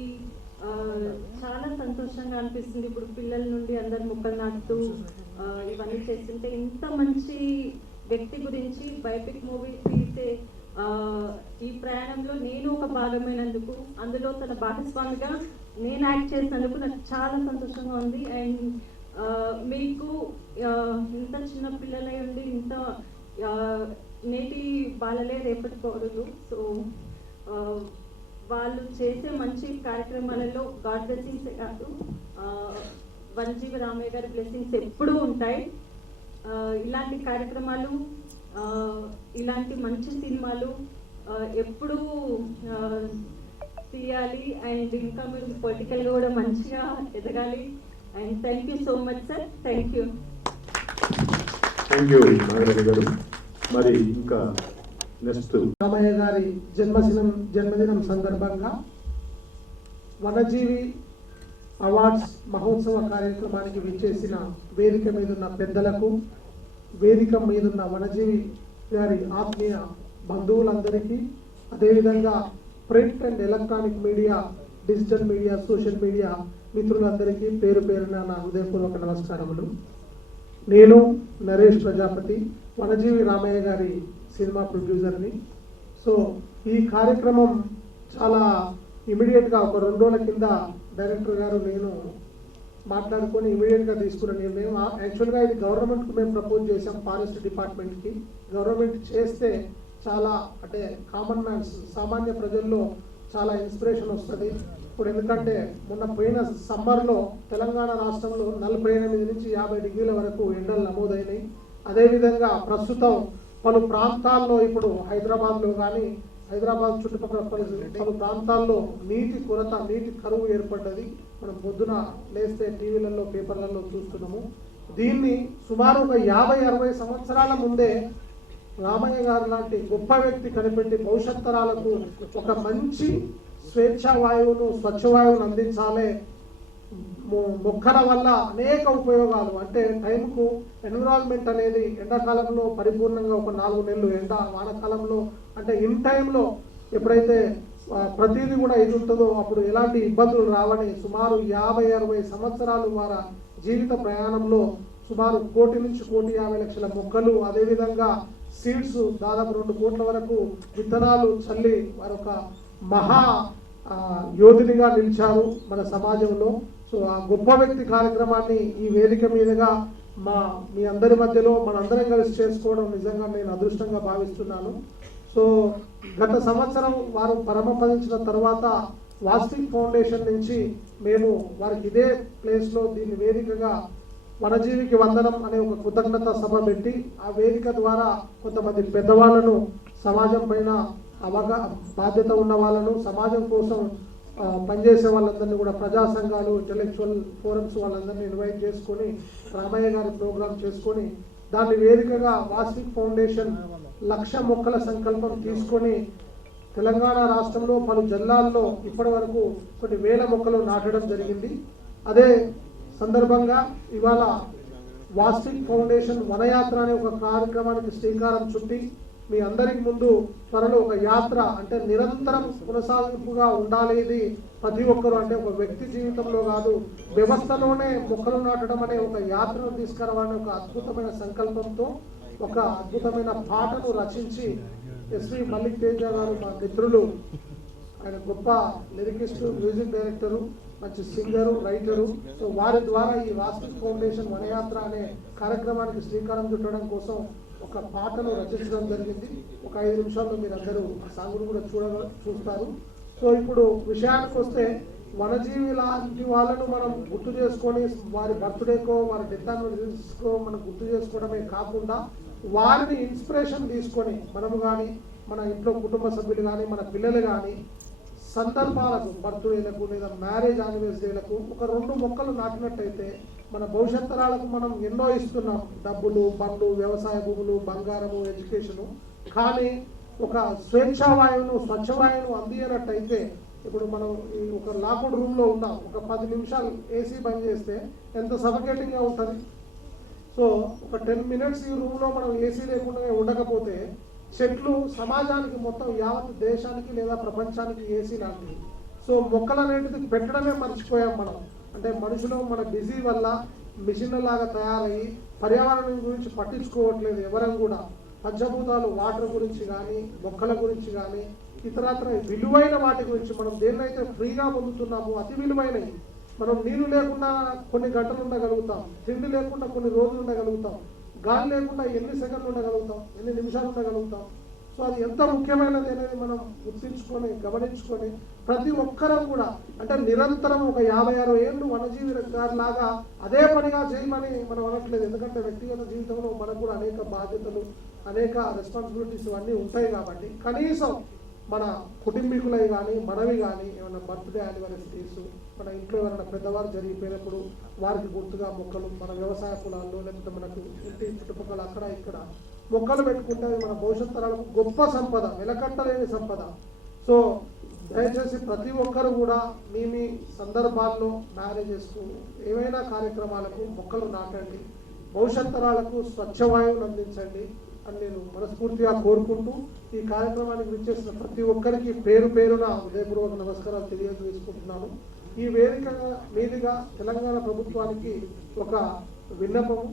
చాలా సంతోషంగా అనిపిస్తుంది. ఇప్పుడు పిల్లల నుండి అందరు మొక్కలు నాటుతూ ఇవన్నీ చేస్తుంటే ఇంత మంచి వ్యక్తి గురించి బయోపిక్ మూవీ తీసే ఈ ప్రయాణంలో నేను ఒక భాగమైనందుకు, అందులో తన భాగస్వామిగా నేను యాక్ట్ చేసినందుకు నాకు చాలా సంతోషంగా ఉంది. అండ్ మీకు ఇంత చిన్న పిల్లలై ఉండి ఇంత నేటి బాలలే రేపటి పౌరులు. సో వాళ్ళు చేసే మంచి కార్యక్రమాలలో గాడ్ బ్లెస్సింగ్స్ కాదు, వనజీవి రామయ్య గారి బ్లెస్సింగ్స్ ఎప్పుడూ ఉంటాయి. ఇలాంటి కార్యక్రమాలు, ఇలాంటి మంచి సినిమాలు ఎప్పుడూ తీయాలి. అండ్ ఇంకా మీరు పొలిటికల్గా కూడా మంచిగా ఎదగాలి. And thank you so much sir. Thank you. Thank you Nagaraju గారు. మరి ఇంకా నెక్స్ట్ రామయ్య గారి జన్మదినం సందర్భంగా వనజీవి అవార్డ్స్ మహోత్సవ కార్యక్రమానికి విచ్చేసిన వేదిక మీద ఉన్న పెద్దలకు, వేదిక మీద ఉన్న వనజీవి గారి ఆత్మీయ బంధువులందరికీ, అదేవిధంగా print and electronic media, digital media, social media మిత్రులందరికీ పేరు పేరున నా హృదయపూర్వక నమస్కారములు. నేను నరేష్ ప్రజాపతి, వనజీవి రామయ్య గారి సినిమా ప్రొడ్యూసర్ని. సో ఈ కార్యక్రమం చాలా ఇమీడియట్గా ఒక 2 రోజుల కింద డైరెక్టర్ గారు నేను మాట్లాడుకొని ఇమీడియట్గా తీసుకున్న నిర్ణయం. యాక్చువల్గా ఇది గవర్నమెంట్కి మేము ప్రపోజ్ చేసాం, ఫారెస్ట్ డిపార్ట్మెంట్కి. గవర్నమెంట్ చేస్తే చాలా అంటే కామన్ మ్యాన్స్, సామాన్య ప్రజల్లో చాలా ఇన్స్పిరేషన్ వస్తుంది. ఇప్పుడు ఎందుకంటే మొన్న పోయిన సమ్మర్లో తెలంగాణ రాష్ట్రంలో 48 నుంచి 50 డిగ్రీల వరకు ఎండలు నమోదైనాయి. అదేవిధంగా ప్రస్తుతం పలు ప్రాంతాల్లో, ఇప్పుడు హైదరాబాద్లో కానీ హైదరాబాద్ చుట్టుపక్కల పలు ప్రాంతాల్లో నీటి కొరత, నీటి కరువు ఏర్పడ్డది. మనం పొద్దున లేస్తే టీవీలలో, పేపర్లలో చూస్తున్నాము. దీన్ని సుమారు ఒక 50-60 సంవత్సరాల ముందే రామయ్య గారు లాంటి గొప్ప వ్యక్తి కనిపెట్టి భవిష్యత్ తరాలకు ఒక మంచి స్వేచ్ఛా వాయువును, స్వచ్ఛ వాయువును అందించాలి. మొక్కల వల్ల అనేక ఉపయోగాలు, అంటే టైంకు ఎన్విరాన్మెంట్ అనేది ఎండాకాలంలో పరిపూర్ణంగా ఒక 4 నెలలు ఎండ, వానాకాలంలో అంటే ఇన్ టైంలో ఎప్పుడైతే ప్రతిదీ కూడా ఇది ఉంటుందో అప్పుడు ఎలాంటి ఇబ్బందులు రావని సుమారు 50-60 సంవత్సరాలు వారి జీవిత ప్రయాణంలో సుమారు 1 కోటి నుంచి 1,50,00,000 లక్షల మొక్కలు, అదేవిధంగా సీడ్స్ దాదాపు 2 కోట్ల వరకు విత్తనాలు చల్లి వారు ఒక మహా యోధునిగా నిలిచారు మన సమాజంలో. సో ఆ గొప్ప వ్యక్తి కార్యక్రమాన్ని ఈ వేదిక మీదుగా మీ అందరి మధ్యలో మనందరం కలిసి చేసుకోవడం నిజంగా నేను అదృష్టంగా భావిస్తున్నాను. సో గత సంవత్సరం వారు పరమపదించిన తర్వాత వాస్విక్ ఫౌండేషన్ నుంచి మేము వారికి ఇదే ప్లేస్లో దీని వేదికగా వనజీవికి వందనం అనే ఒక కృతజ్ఞత సభ పెట్టి, ఆ వేదిక ద్వారా కొంతమంది పెద్దవాళ్ళను, సమాజం పైన బాధ్యత ఉన్న వాళ్ళను, సమాజం కోసం పనిచేసే వాళ్ళందరినీ కూడా, ప్రజా సంఘాలు, ఇంటలెక్చువల్ ఫోరమ్స్ వాళ్ళందరినీ ఇన్వైట్ చేసుకొని రామయ్య గారి ప్రోగ్రాం చేసుకొని దాన్ని వేదికగా వాస్విక్ ఫౌండేషన్ 1,00,000 మొక్కల సంకల్పం తీసుకొని తెలంగాణ రాష్ట్రంలో పలు జిల్లాల్లో ఇప్పటి వరకు కొన్ని వేల మొక్కలు నాటడం జరిగింది. అదే సందర్భంగా ఇవాళ వాస్విక్ ఫౌండేషన్ వనయాత్ర అనే ఒక కార్యక్రమానికి శ్రీకారం చుట్టి మీ అందరికి ముందు త్వరలో ఒక యాత్ర, అంటే నిరంతరం కొనసాగింపుగా ఉండాలి. ఇది ప్రతి ఒక్కరు, అంటే ఒక వ్యక్తి జీవితంలో కాదు, వ్యవస్థలోనే మొక్కలు నాటడం అనే ఒక యాత్రను తీసుకురావాలని ఒక అద్భుతమైన సంకల్పంతో ఒక అద్భుతమైన పాటను రచించి ఎస్వి మల్లిక్ తేజ గారు మా మిత్రులు, ఆయన గొప్ప లిరికిస్టు, మ్యూజిక్ డైరెక్టరు, మంచి సింగరు, రైటరు. సో వారి ద్వారా ఈ వాస్విక్ ఫౌండేషన్ వనయాత్ర అనే కార్యక్రమానికి శ్రీకారం చుట్టడం కోసం ఒక పాటను రచించడం జరిగింది. ఒక 5 నిమిషాల్లో మీరు అందరూ ఆ సాంగ్ను కూడా చూస్తారు. సో ఇప్పుడు విషయానికి వస్తే, వనజీవి లాంటి వాళ్ళను మనం గుర్తు చేసుకొని వారి బర్త్డేకో, వారి డెత్ యానివర్సరీస్కో మనం గుర్తు చేసుకోవడమే కాకుండా వారిని ఇన్స్పిరేషన్ తీసుకొని మనము కానీ, మన ఇంట్లో కుటుంబ సభ్యులు కానీ, మన పిల్లలు కానీ సందర్భాలకు బర్త్డేలకు లేదా మ్యారేజ్ యానివర్సరీలకు ఒక 2 మొక్కలు నాటినట్టయితే మన భవిష్యత్ తరాలకు మనం ఎన్నో ఇస్తున్నాం, డబ్బులు, బండ్లు, వ్యవసాయ భూములు, బంగారము, ఎడ్యుకేషను. కానీ ఒక స్వేచ్ఛావాయువును, స్వచ్ఛవాయువును అందించినట్టయితే, ఇప్పుడు మనం ఈ ఒక లాక్డ్ రూమ్లో ఉన్నాం, ఒక 10 నిమిషాలు ఏసీ బంద్ చేస్తే ఎంత సఫకేటింగ్గా ఉంటుంది. సో ఒక 10 మినిట్స్ ఈ రూమ్లో మనం ఏసీ లేకుండా ఉండకపోతే, చెట్లు సమాజానికి మొత్తం యావత్ దేశానికి లేదా ప్రపంచానికి ఏసీ లాంటివి. సో మొక్కలు అనేటిది పెట్టడమే మర్చిపోయాం మనం. అంటే మనుషులు మన బిజీ వల్ల మిషన్ల లాగా తయారయ్యి పర్యావరణం గురించి పట్టించుకోవట్లేదు ఎవరం కూడా. పంచభూతాలు వాటర్ గురించి కానీ, మొక్కల గురించి కానీ, ఇతరత్ర విలువైన వాటి గురించి మనం దేన్నైతే ఫ్రీగా పొందుతున్నామో అతి విలువైనవి. మనం నీరు లేకుండా కొన్ని గంటలు ఉండగలుగుతాం, తిండి లేకుండా కొన్ని రోజులు ఉండగలుగుతాం, గాలి లేకుండా ఎన్ని సెకండ్లు ఉండగలుగుతాం, ఎన్ని నిమిషాలు ఉండగలుగుతాం. సో అది ఎంత ముఖ్యమైనది అనేది మనం గుర్తించుకొని గమనించుకొని ప్రతి ఒక్కరం కూడా, అంటే నిరంతరం ఒక 50-60 ఏళ్ళు వనజీవి గారి లాగా అదే పనిగా చేయమని మనం అనట్లేదు. ఎందుకంటే వ్యక్తిగత జీవితంలో మనకు కూడా అనేక బాధ్యతలు, అనేక రెస్పాన్సిబిలిటీస్ అన్నీ ఉంటాయి. కాబట్టి కనీసం మన కుటుంబీకులవి కానీ, మనవి కానీ, ఏమైనా బర్త్డే యానివర్సరీస్, మన ఇంట్లో ఎవరైనా పెద్దవారు జరిగిపోయినప్పుడు వారికి గుర్తుగా మొక్కలు, మన వ్యవసాయ పొలాల్లో లేకపోతే మనకు ఇంటి చుట్టుపక్కల అక్కడ ఇక్కడ మొక్కలు పెట్టుకుంటే మన భవిష్యత్ తరాలకు గొప్ప సంపద, వెలకట్టలేని సంపద. సో దయచేసి ప్రతి ఒక్కరు కూడా మీ సందర్భాల్లో, మ్యారేజెస్కు, ఏవైనా కార్యక్రమాలకు మొక్కలు నాటండి, భవిష్యత్ తరాలకు స్వచ్ఛవాయువును అందించండి అని నేను మనస్ఫూర్తిగా కోరుకుంటూ ఈ కార్యక్రమానికి విచ్చేసిన ప్రతి ఒక్కరికి పేరు పేరున హృదయపూర్వక నమస్కారాలు తెలియజేసుకుంటున్నాను. ఈ వేదిక మీదుగా తెలంగాణ ప్రభుత్వానికి ఒక విన్నపము.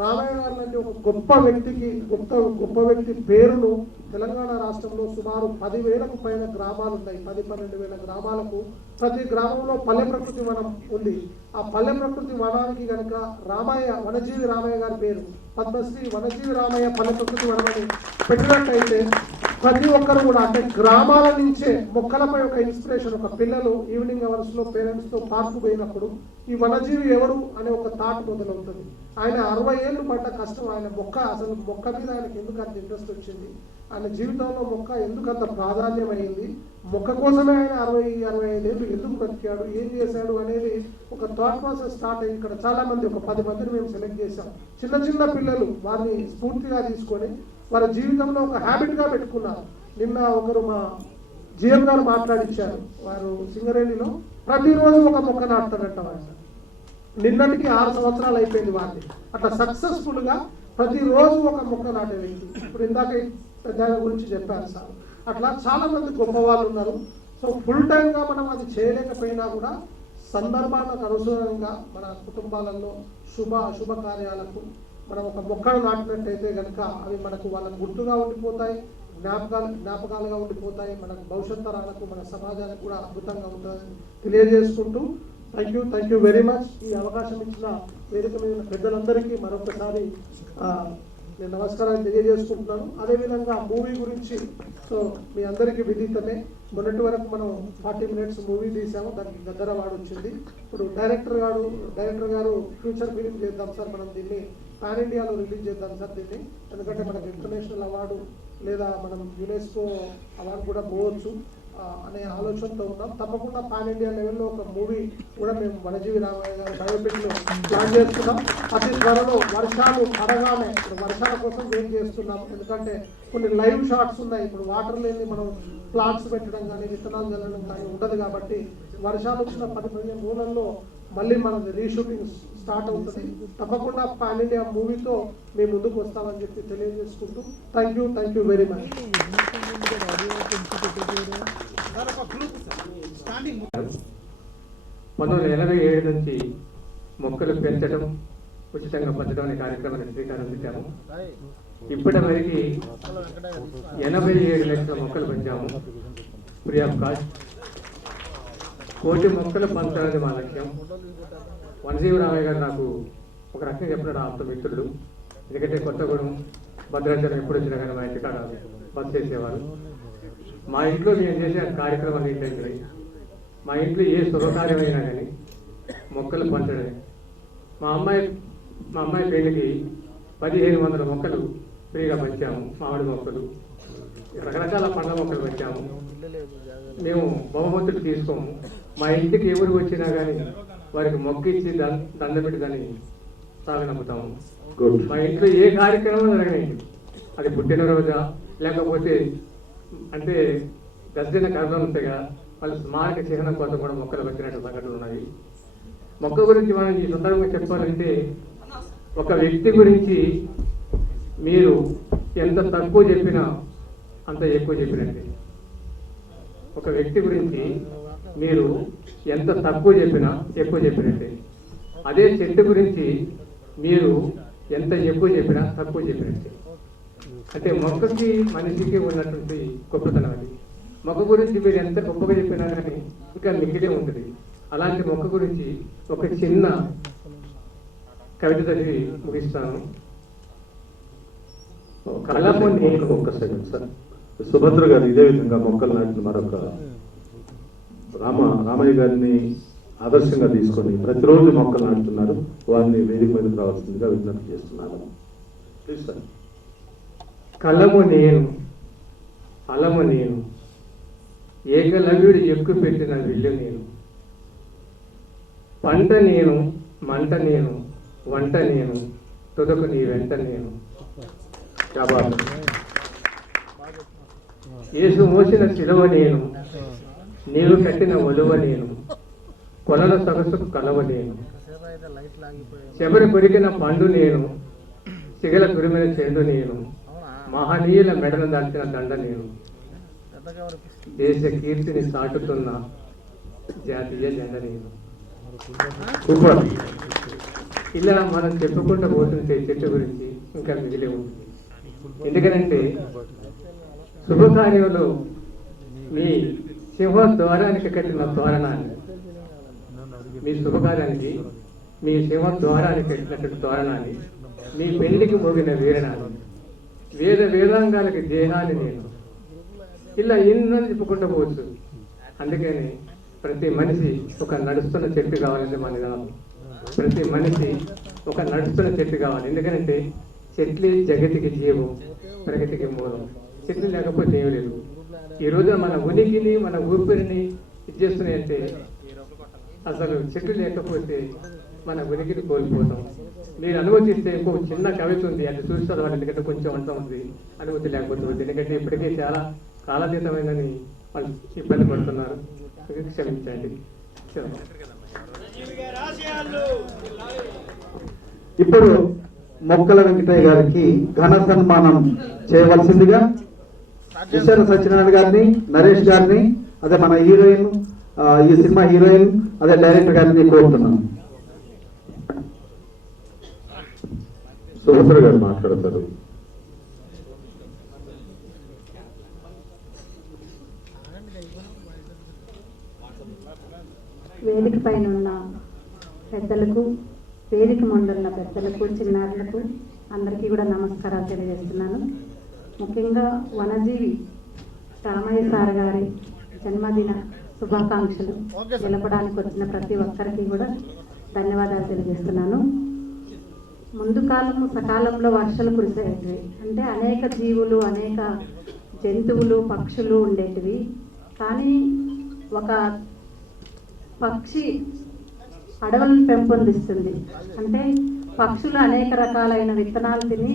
రామయ్య గారు లాంటి ఒక గొప్ప వ్యక్తికి, గొప్ప వ్యక్తి పేరును తెలంగాణ రాష్ట్రంలో సుమారు 10,000కు పైన గ్రామాలు ఉన్నాయి. 10-12,000 గ్రామాలకు ప్రతి గ్రామంలో పల్లె ప్రకృతి వనం ఉంది. ఆ పల్లె ప్రకృతి వనానికి కనుక రామయ్య, వనజీవి రామయ్య గారి పేరు, పద్మశ్రీ వనజీవి రామయ్య పల్లె ప్రకృతి వనమని పెట్టినట్టయితే ప్రతి ఒక్కరు కూడా, అంటే గ్రామాల నుంచే మొక్కలపై ఒక ఇన్స్పిరేషన్, ఒక పిల్లలు ఈవినింగ్ అవర్స్లో పేరెంట్స్తో పార్కు పోయినప్పుడు ఈ వనజీవి ఎవరు అనే ఒక థాట్ మొదలవుతుంది. ఆయన 60 ఏళ్ళు పడ్డ కష్టం, ఆయన అసలు మొక్క మీద ఆయనకి ఎందుకు అంత ఇంట్రెస్ట్ వచ్చింది, ఆయన జీవితంలో మొక్క ఎందుకు అంత ప్రాధాన్యమైంది, మొక్క కోసమే ఆయన 60-65 ఏళ్ళు ఎందుకు బతికాడు, ఏం చేశాడు అనేది ఒక థాట్ ప్రాసెస్ స్టార్ట్ అయ్యి ఇక్కడ చాలా మంది, ఒక 10 మందిని మేము సెలెక్ట్ చేశాం. చిన్న పిల్లలు వారిని స్ఫూర్తిగా తీసుకొని వారి జీవితంలో ఒక హ్యాబిట్గా పెట్టుకున్నారు. నిన్న ఒకరు మా జిఎం గారు మాట్లాడించారు, వారు సింగరేణిలో ప్రతిరోజు ఒక మొక్క నాటుతారంట. ఆయన నిన్నటికి 6 సంవత్సరాలు అయిపోయింది వారిని. అట్లా సక్సెస్ఫుల్గా ప్రతిరోజు ఒక మొక్క నాటే వ్యక్తి. ఇప్పుడు ఇందాక పెద్ద గురించి చెప్పారు సార్. అట్లా చాలా మంది గొప్ప వాళ్ళు ఉన్నారు. సో ఫుల్ టైమ్గా మనం అది చేయలేకపోయినా కూడా సందర్భాలకు అనుసరంగా మన కుటుంబాలలో శుభ కార్యాలకు మనం ఒక మొక్కలు నాటినట్టయితే కనుక అవి మనకు వాళ్ళకు గుర్తుగా ఉండిపోతాయి, జ్ఞాపకాలుగా ఉండిపోతాయి. మనకు భవిష్యత్ తరాలకు, మన సమాజానికి కూడా అద్భుతంగా ఉంటుందని తెలియజేసుకుంటూ థ్యాంక్ యూ వెరీ మచ్. ఈ అవకాశం ఇచ్చిన వేదిక మీద పెద్దలందరికీ మరొకసారి నేను నమస్కారాలు తెలియజేసుకుంటున్నాను. అదేవిధంగా మూవీ గురించి సో మీ అందరికీ విదితమే. మొన్నటి వరకు మనం 40 మినిట్స్ మూవీ తీసాము, దానికి గద్దర అవార్డు వచ్చింది. ఇప్పుడు డైరెక్టర్ గారు ఫ్యూచర్ ఫిలిం చేద్దాం సార్, మనం దీన్ని పాన్ ఇండియాలో రిలీజ్ చేద్దాం సార్ దీన్ని, ఎందుకంటే మనకు ఇంటర్నేషనల్ అవార్డు లేదా మనం యునెస్కో అవార్డు కూడా పోవచ్చు అనే ఆలోచనతో ఉన్నాం. తప్పకుండా పాన్ ఇండియా లెవెల్లో ఒక మూవీ కూడా మేము వనజీవి రామయ్య గారి బయోపిక్లో ప్లాన్ చేస్తున్నాం. అతి త్వరలో వర్షాలు పడగానే, ఇప్పుడు వర్షాల కోసం వెయిట్ చేస్తున్నాం. ఎందుకంటే కొన్ని లైవ్ షాట్స్ ఉన్నాయి. ఇప్పుడు వాటర్ లేని మనం ప్లాంట్స్ పెట్టడం కానీ, విత్తనాలు చల్లడం కానీ ఉండదు. కాబట్టి వర్షాలు వచ్చిన 10-15 రోజులలో మళ్ళీ మనది రీషూటింగ్ స్టార్ట్ అవుతుంది. తప్పకుండా పాన్ ఇండియా మూవీతో మేము ముందుకు వస్తామని చెప్పి తెలియజేసుకుంటూ థ్యాంక్ యూ వెరీ మచ్. 1987 నుంచి మొక్కలు పెంచడం, ఉచితంగా పంచడం అనే కార్యక్రమాన్ని శ్రీకారం చుట్టాము. ఇప్పటి వరకు 87 లక్షల మొక్కలు పెంచాము ఫ్రీ ఆఫ్ కాస్ట్. 1,000,000 మొక్కలు పంచాలని మా లక్ష్యం. వనజీవి రామయ్య గారు నాకు ఒక రకంగా చెప్పినాడు ఆప్త మిత్రుడు. ఎందుకంటే కొత్తగూడెం, భద్రాచలం ఎప్పుడు వచ్చినా కానీ మా ఇంటికాడ బస్ చేసేవారు. మా ఇంట్లో మేము చేసే కార్యక్రమాలు ఏంటంటే, మా ఇంట్లో ఏ శుభకార్యమైనా కానీ మొక్కలు పంచడమే. మా అమ్మాయి పెళ్లికి 1,500 మొక్కలు ఫ్రీగా పంచాము. మామిడి మొక్కలు, రకరకాల పండ్ల మొక్కలు పెట్టాము. మేము బహుమతులు తీసుకోము. మా ఇంటికి ఎవరు వచ్చినా కానీ వారికి మొక్క ఇచ్చి దండ పెట్టి దాన్ని సాగనమ్ముతాము. మా ఇంట్లో ఏ కార్యక్రమం జరగలేదు, అది పుట్టినరోజా లేకపోతే అంటే గర్జన కర్మలు ఉంటాయి కదా, వాళ్ళ స్మారక చిహ్నం కోసం కూడా మొక్కలు పెట్టినట్టు సంఘటనలు ఉన్నాయి. మొక్క గురించి మనం ఈ సందర్భంగా చెప్పాలంటే, ఒక వ్యక్తి గురించి మీరు ఎంత తక్కువ చెప్పినా అంత ఎక్కువ చెప్పినట్టే. ఒక వ్యక్తి గురించి మీరు ఎంత తక్కువ చెప్పినా ఎక్కువ చెప్పినట్టే. అదే చెట్టు గురించి మీరు ఎంత ఎక్కువ చెప్పినా తక్కువ చెప్పినట్టే. అంటే మొక్కకి మనిషికి ఉన్నటువంటి గొప్పతనం అది. మొక్క గురించి మీరు ఎంత గొప్పగా చెప్పినా కానీ ఇంకా మిగిలే ఉంటుంది. అలాంటి మొక్క గురించి ఒక చిన్న కవిత చదివి ముగిస్తాను. ఒక్క సెకండ్ సార్. సుభద్ర గారు ఇదే విధంగా మొక్కలు నాటిన మరొక రామయ్య గారిని ఆదర్శంగా తీసుకొని ప్రతిరోజు మొక్కలు నాటుతున్నారు. వారిని వేదిక మీదకి రావాల్సిందిగా విజ్ఞప్తి చేస్తున్నాను. Please sir. కలము నేను, అలము నేను, ఏకలవ్యుడు ఎక్కువ పెట్టిన విల్లు నేను, పంట నేను, మంట నేను, వంట నేను, తుదకు నీ వెంట నేను. యేసు మోసిన శిలువ నేను, నీవు కట్టిన ఒలువ నేను, కొలల సొగసుకు కలవ నేను, శబరి కొరికిన పండు నేను, సిగల తురిమిన చెండు నేను, మహనీయుల మెడను దాల్చిన దండ నేను, దేశ కీర్తిని సాటుతున్న జాతీయ జెండ నేను. ఇలా మనం చెప్పుకుంటూ పోతుంటే చెట్టు గురించి ఇంకా మిగిలి ఉంటుంది. ఎందుకనంటే శుభకార్యంలో మీ సింహద్వారానికి కట్టిన తోరణాన్ని, మీ శుభకార్యానికి మీ సింహద్వారానికి కట్టినటువంటి తోరణాన్ని, మీ పెళ్లికి మోగిన వీరణాన్ని, వేదాంగాలకి దేహాన్ని నేను, ఇలా ఎన్నో చెప్పుకుంటూ పోవచ్చు. అందుకని ప్రతి మనిషి ఒక నడుస్తున్న చెట్టు కావాలంటే మన కాదు. ప్రతి మనిషి ఒక నడుస్తున్న చెట్టు కావాలి. ఎందుకంటే చెట్లు జగతికి జీవం, ప్రగతికి మూలం. చెట్లు లేకపోతే ఏమి లేదు. ఈరోజు మన ఉనికిని మన ఊపిరిని ఇచ్చేస్తున్నాయంటే అసలు చెట్లు లేకపోతే మన ఉనికిని కోల్పోతాం. మీరు అనుమతిస్తే ఇంకొక చిన్న కవిత ఉంది, అది చూస్తారు వాళ్ళు. ఎందుకంటే కొంచెం అంతా ఉంది, అనుమతి లేకపోతే ఉంది. ఎందుకంటే ఇప్పటికే చాలా కాలాతీతమైనని వాళ్ళు ఇబ్బంది పడుతున్నారు. క్షమించండి. ఇప్పుడు మొక్కల వెంకటయ్య గారికి ఘన సన్మానం చేయవలసిందిగా విశాల సత్యనారాయణ గారిని, నరేష్ గారిని, అదే మన హీరోయిన్, ఈ సినిమా హీరోయిన్, అదే డైరెక్టర్ గారిని కోరుతున్నాను. సుభద్ర గారు మాట్లాడతారు. వేదిక పైన ఉన్న పెద్దలకు, వేదిక మండల పెద్దలకు, చిన్నారులకు అందరికీ కూడా నమస్కారాలు తెలియజేస్తున్నాను. ముఖ్యంగా వనజీవి రామయ్య సార్ గారి జన్మదిన శుభాకాంక్షలు తెలపడానికి వచ్చిన ప్రతి ఒక్కరికి కూడా ధన్యవాదాలు తెలియజేస్తున్నాను. ముందు కాలము సకాలంలో వర్షాలు కురిసేటివి, అంటే అనేక జీవులు, అనేక జంతువులు, పక్షులు ఉండేటివి. కానీ ఒక పక్షి అడవులను పెంపొందిస్తుంది. అంటే పక్షులు అనేక రకాలైన విత్తనాలు తిని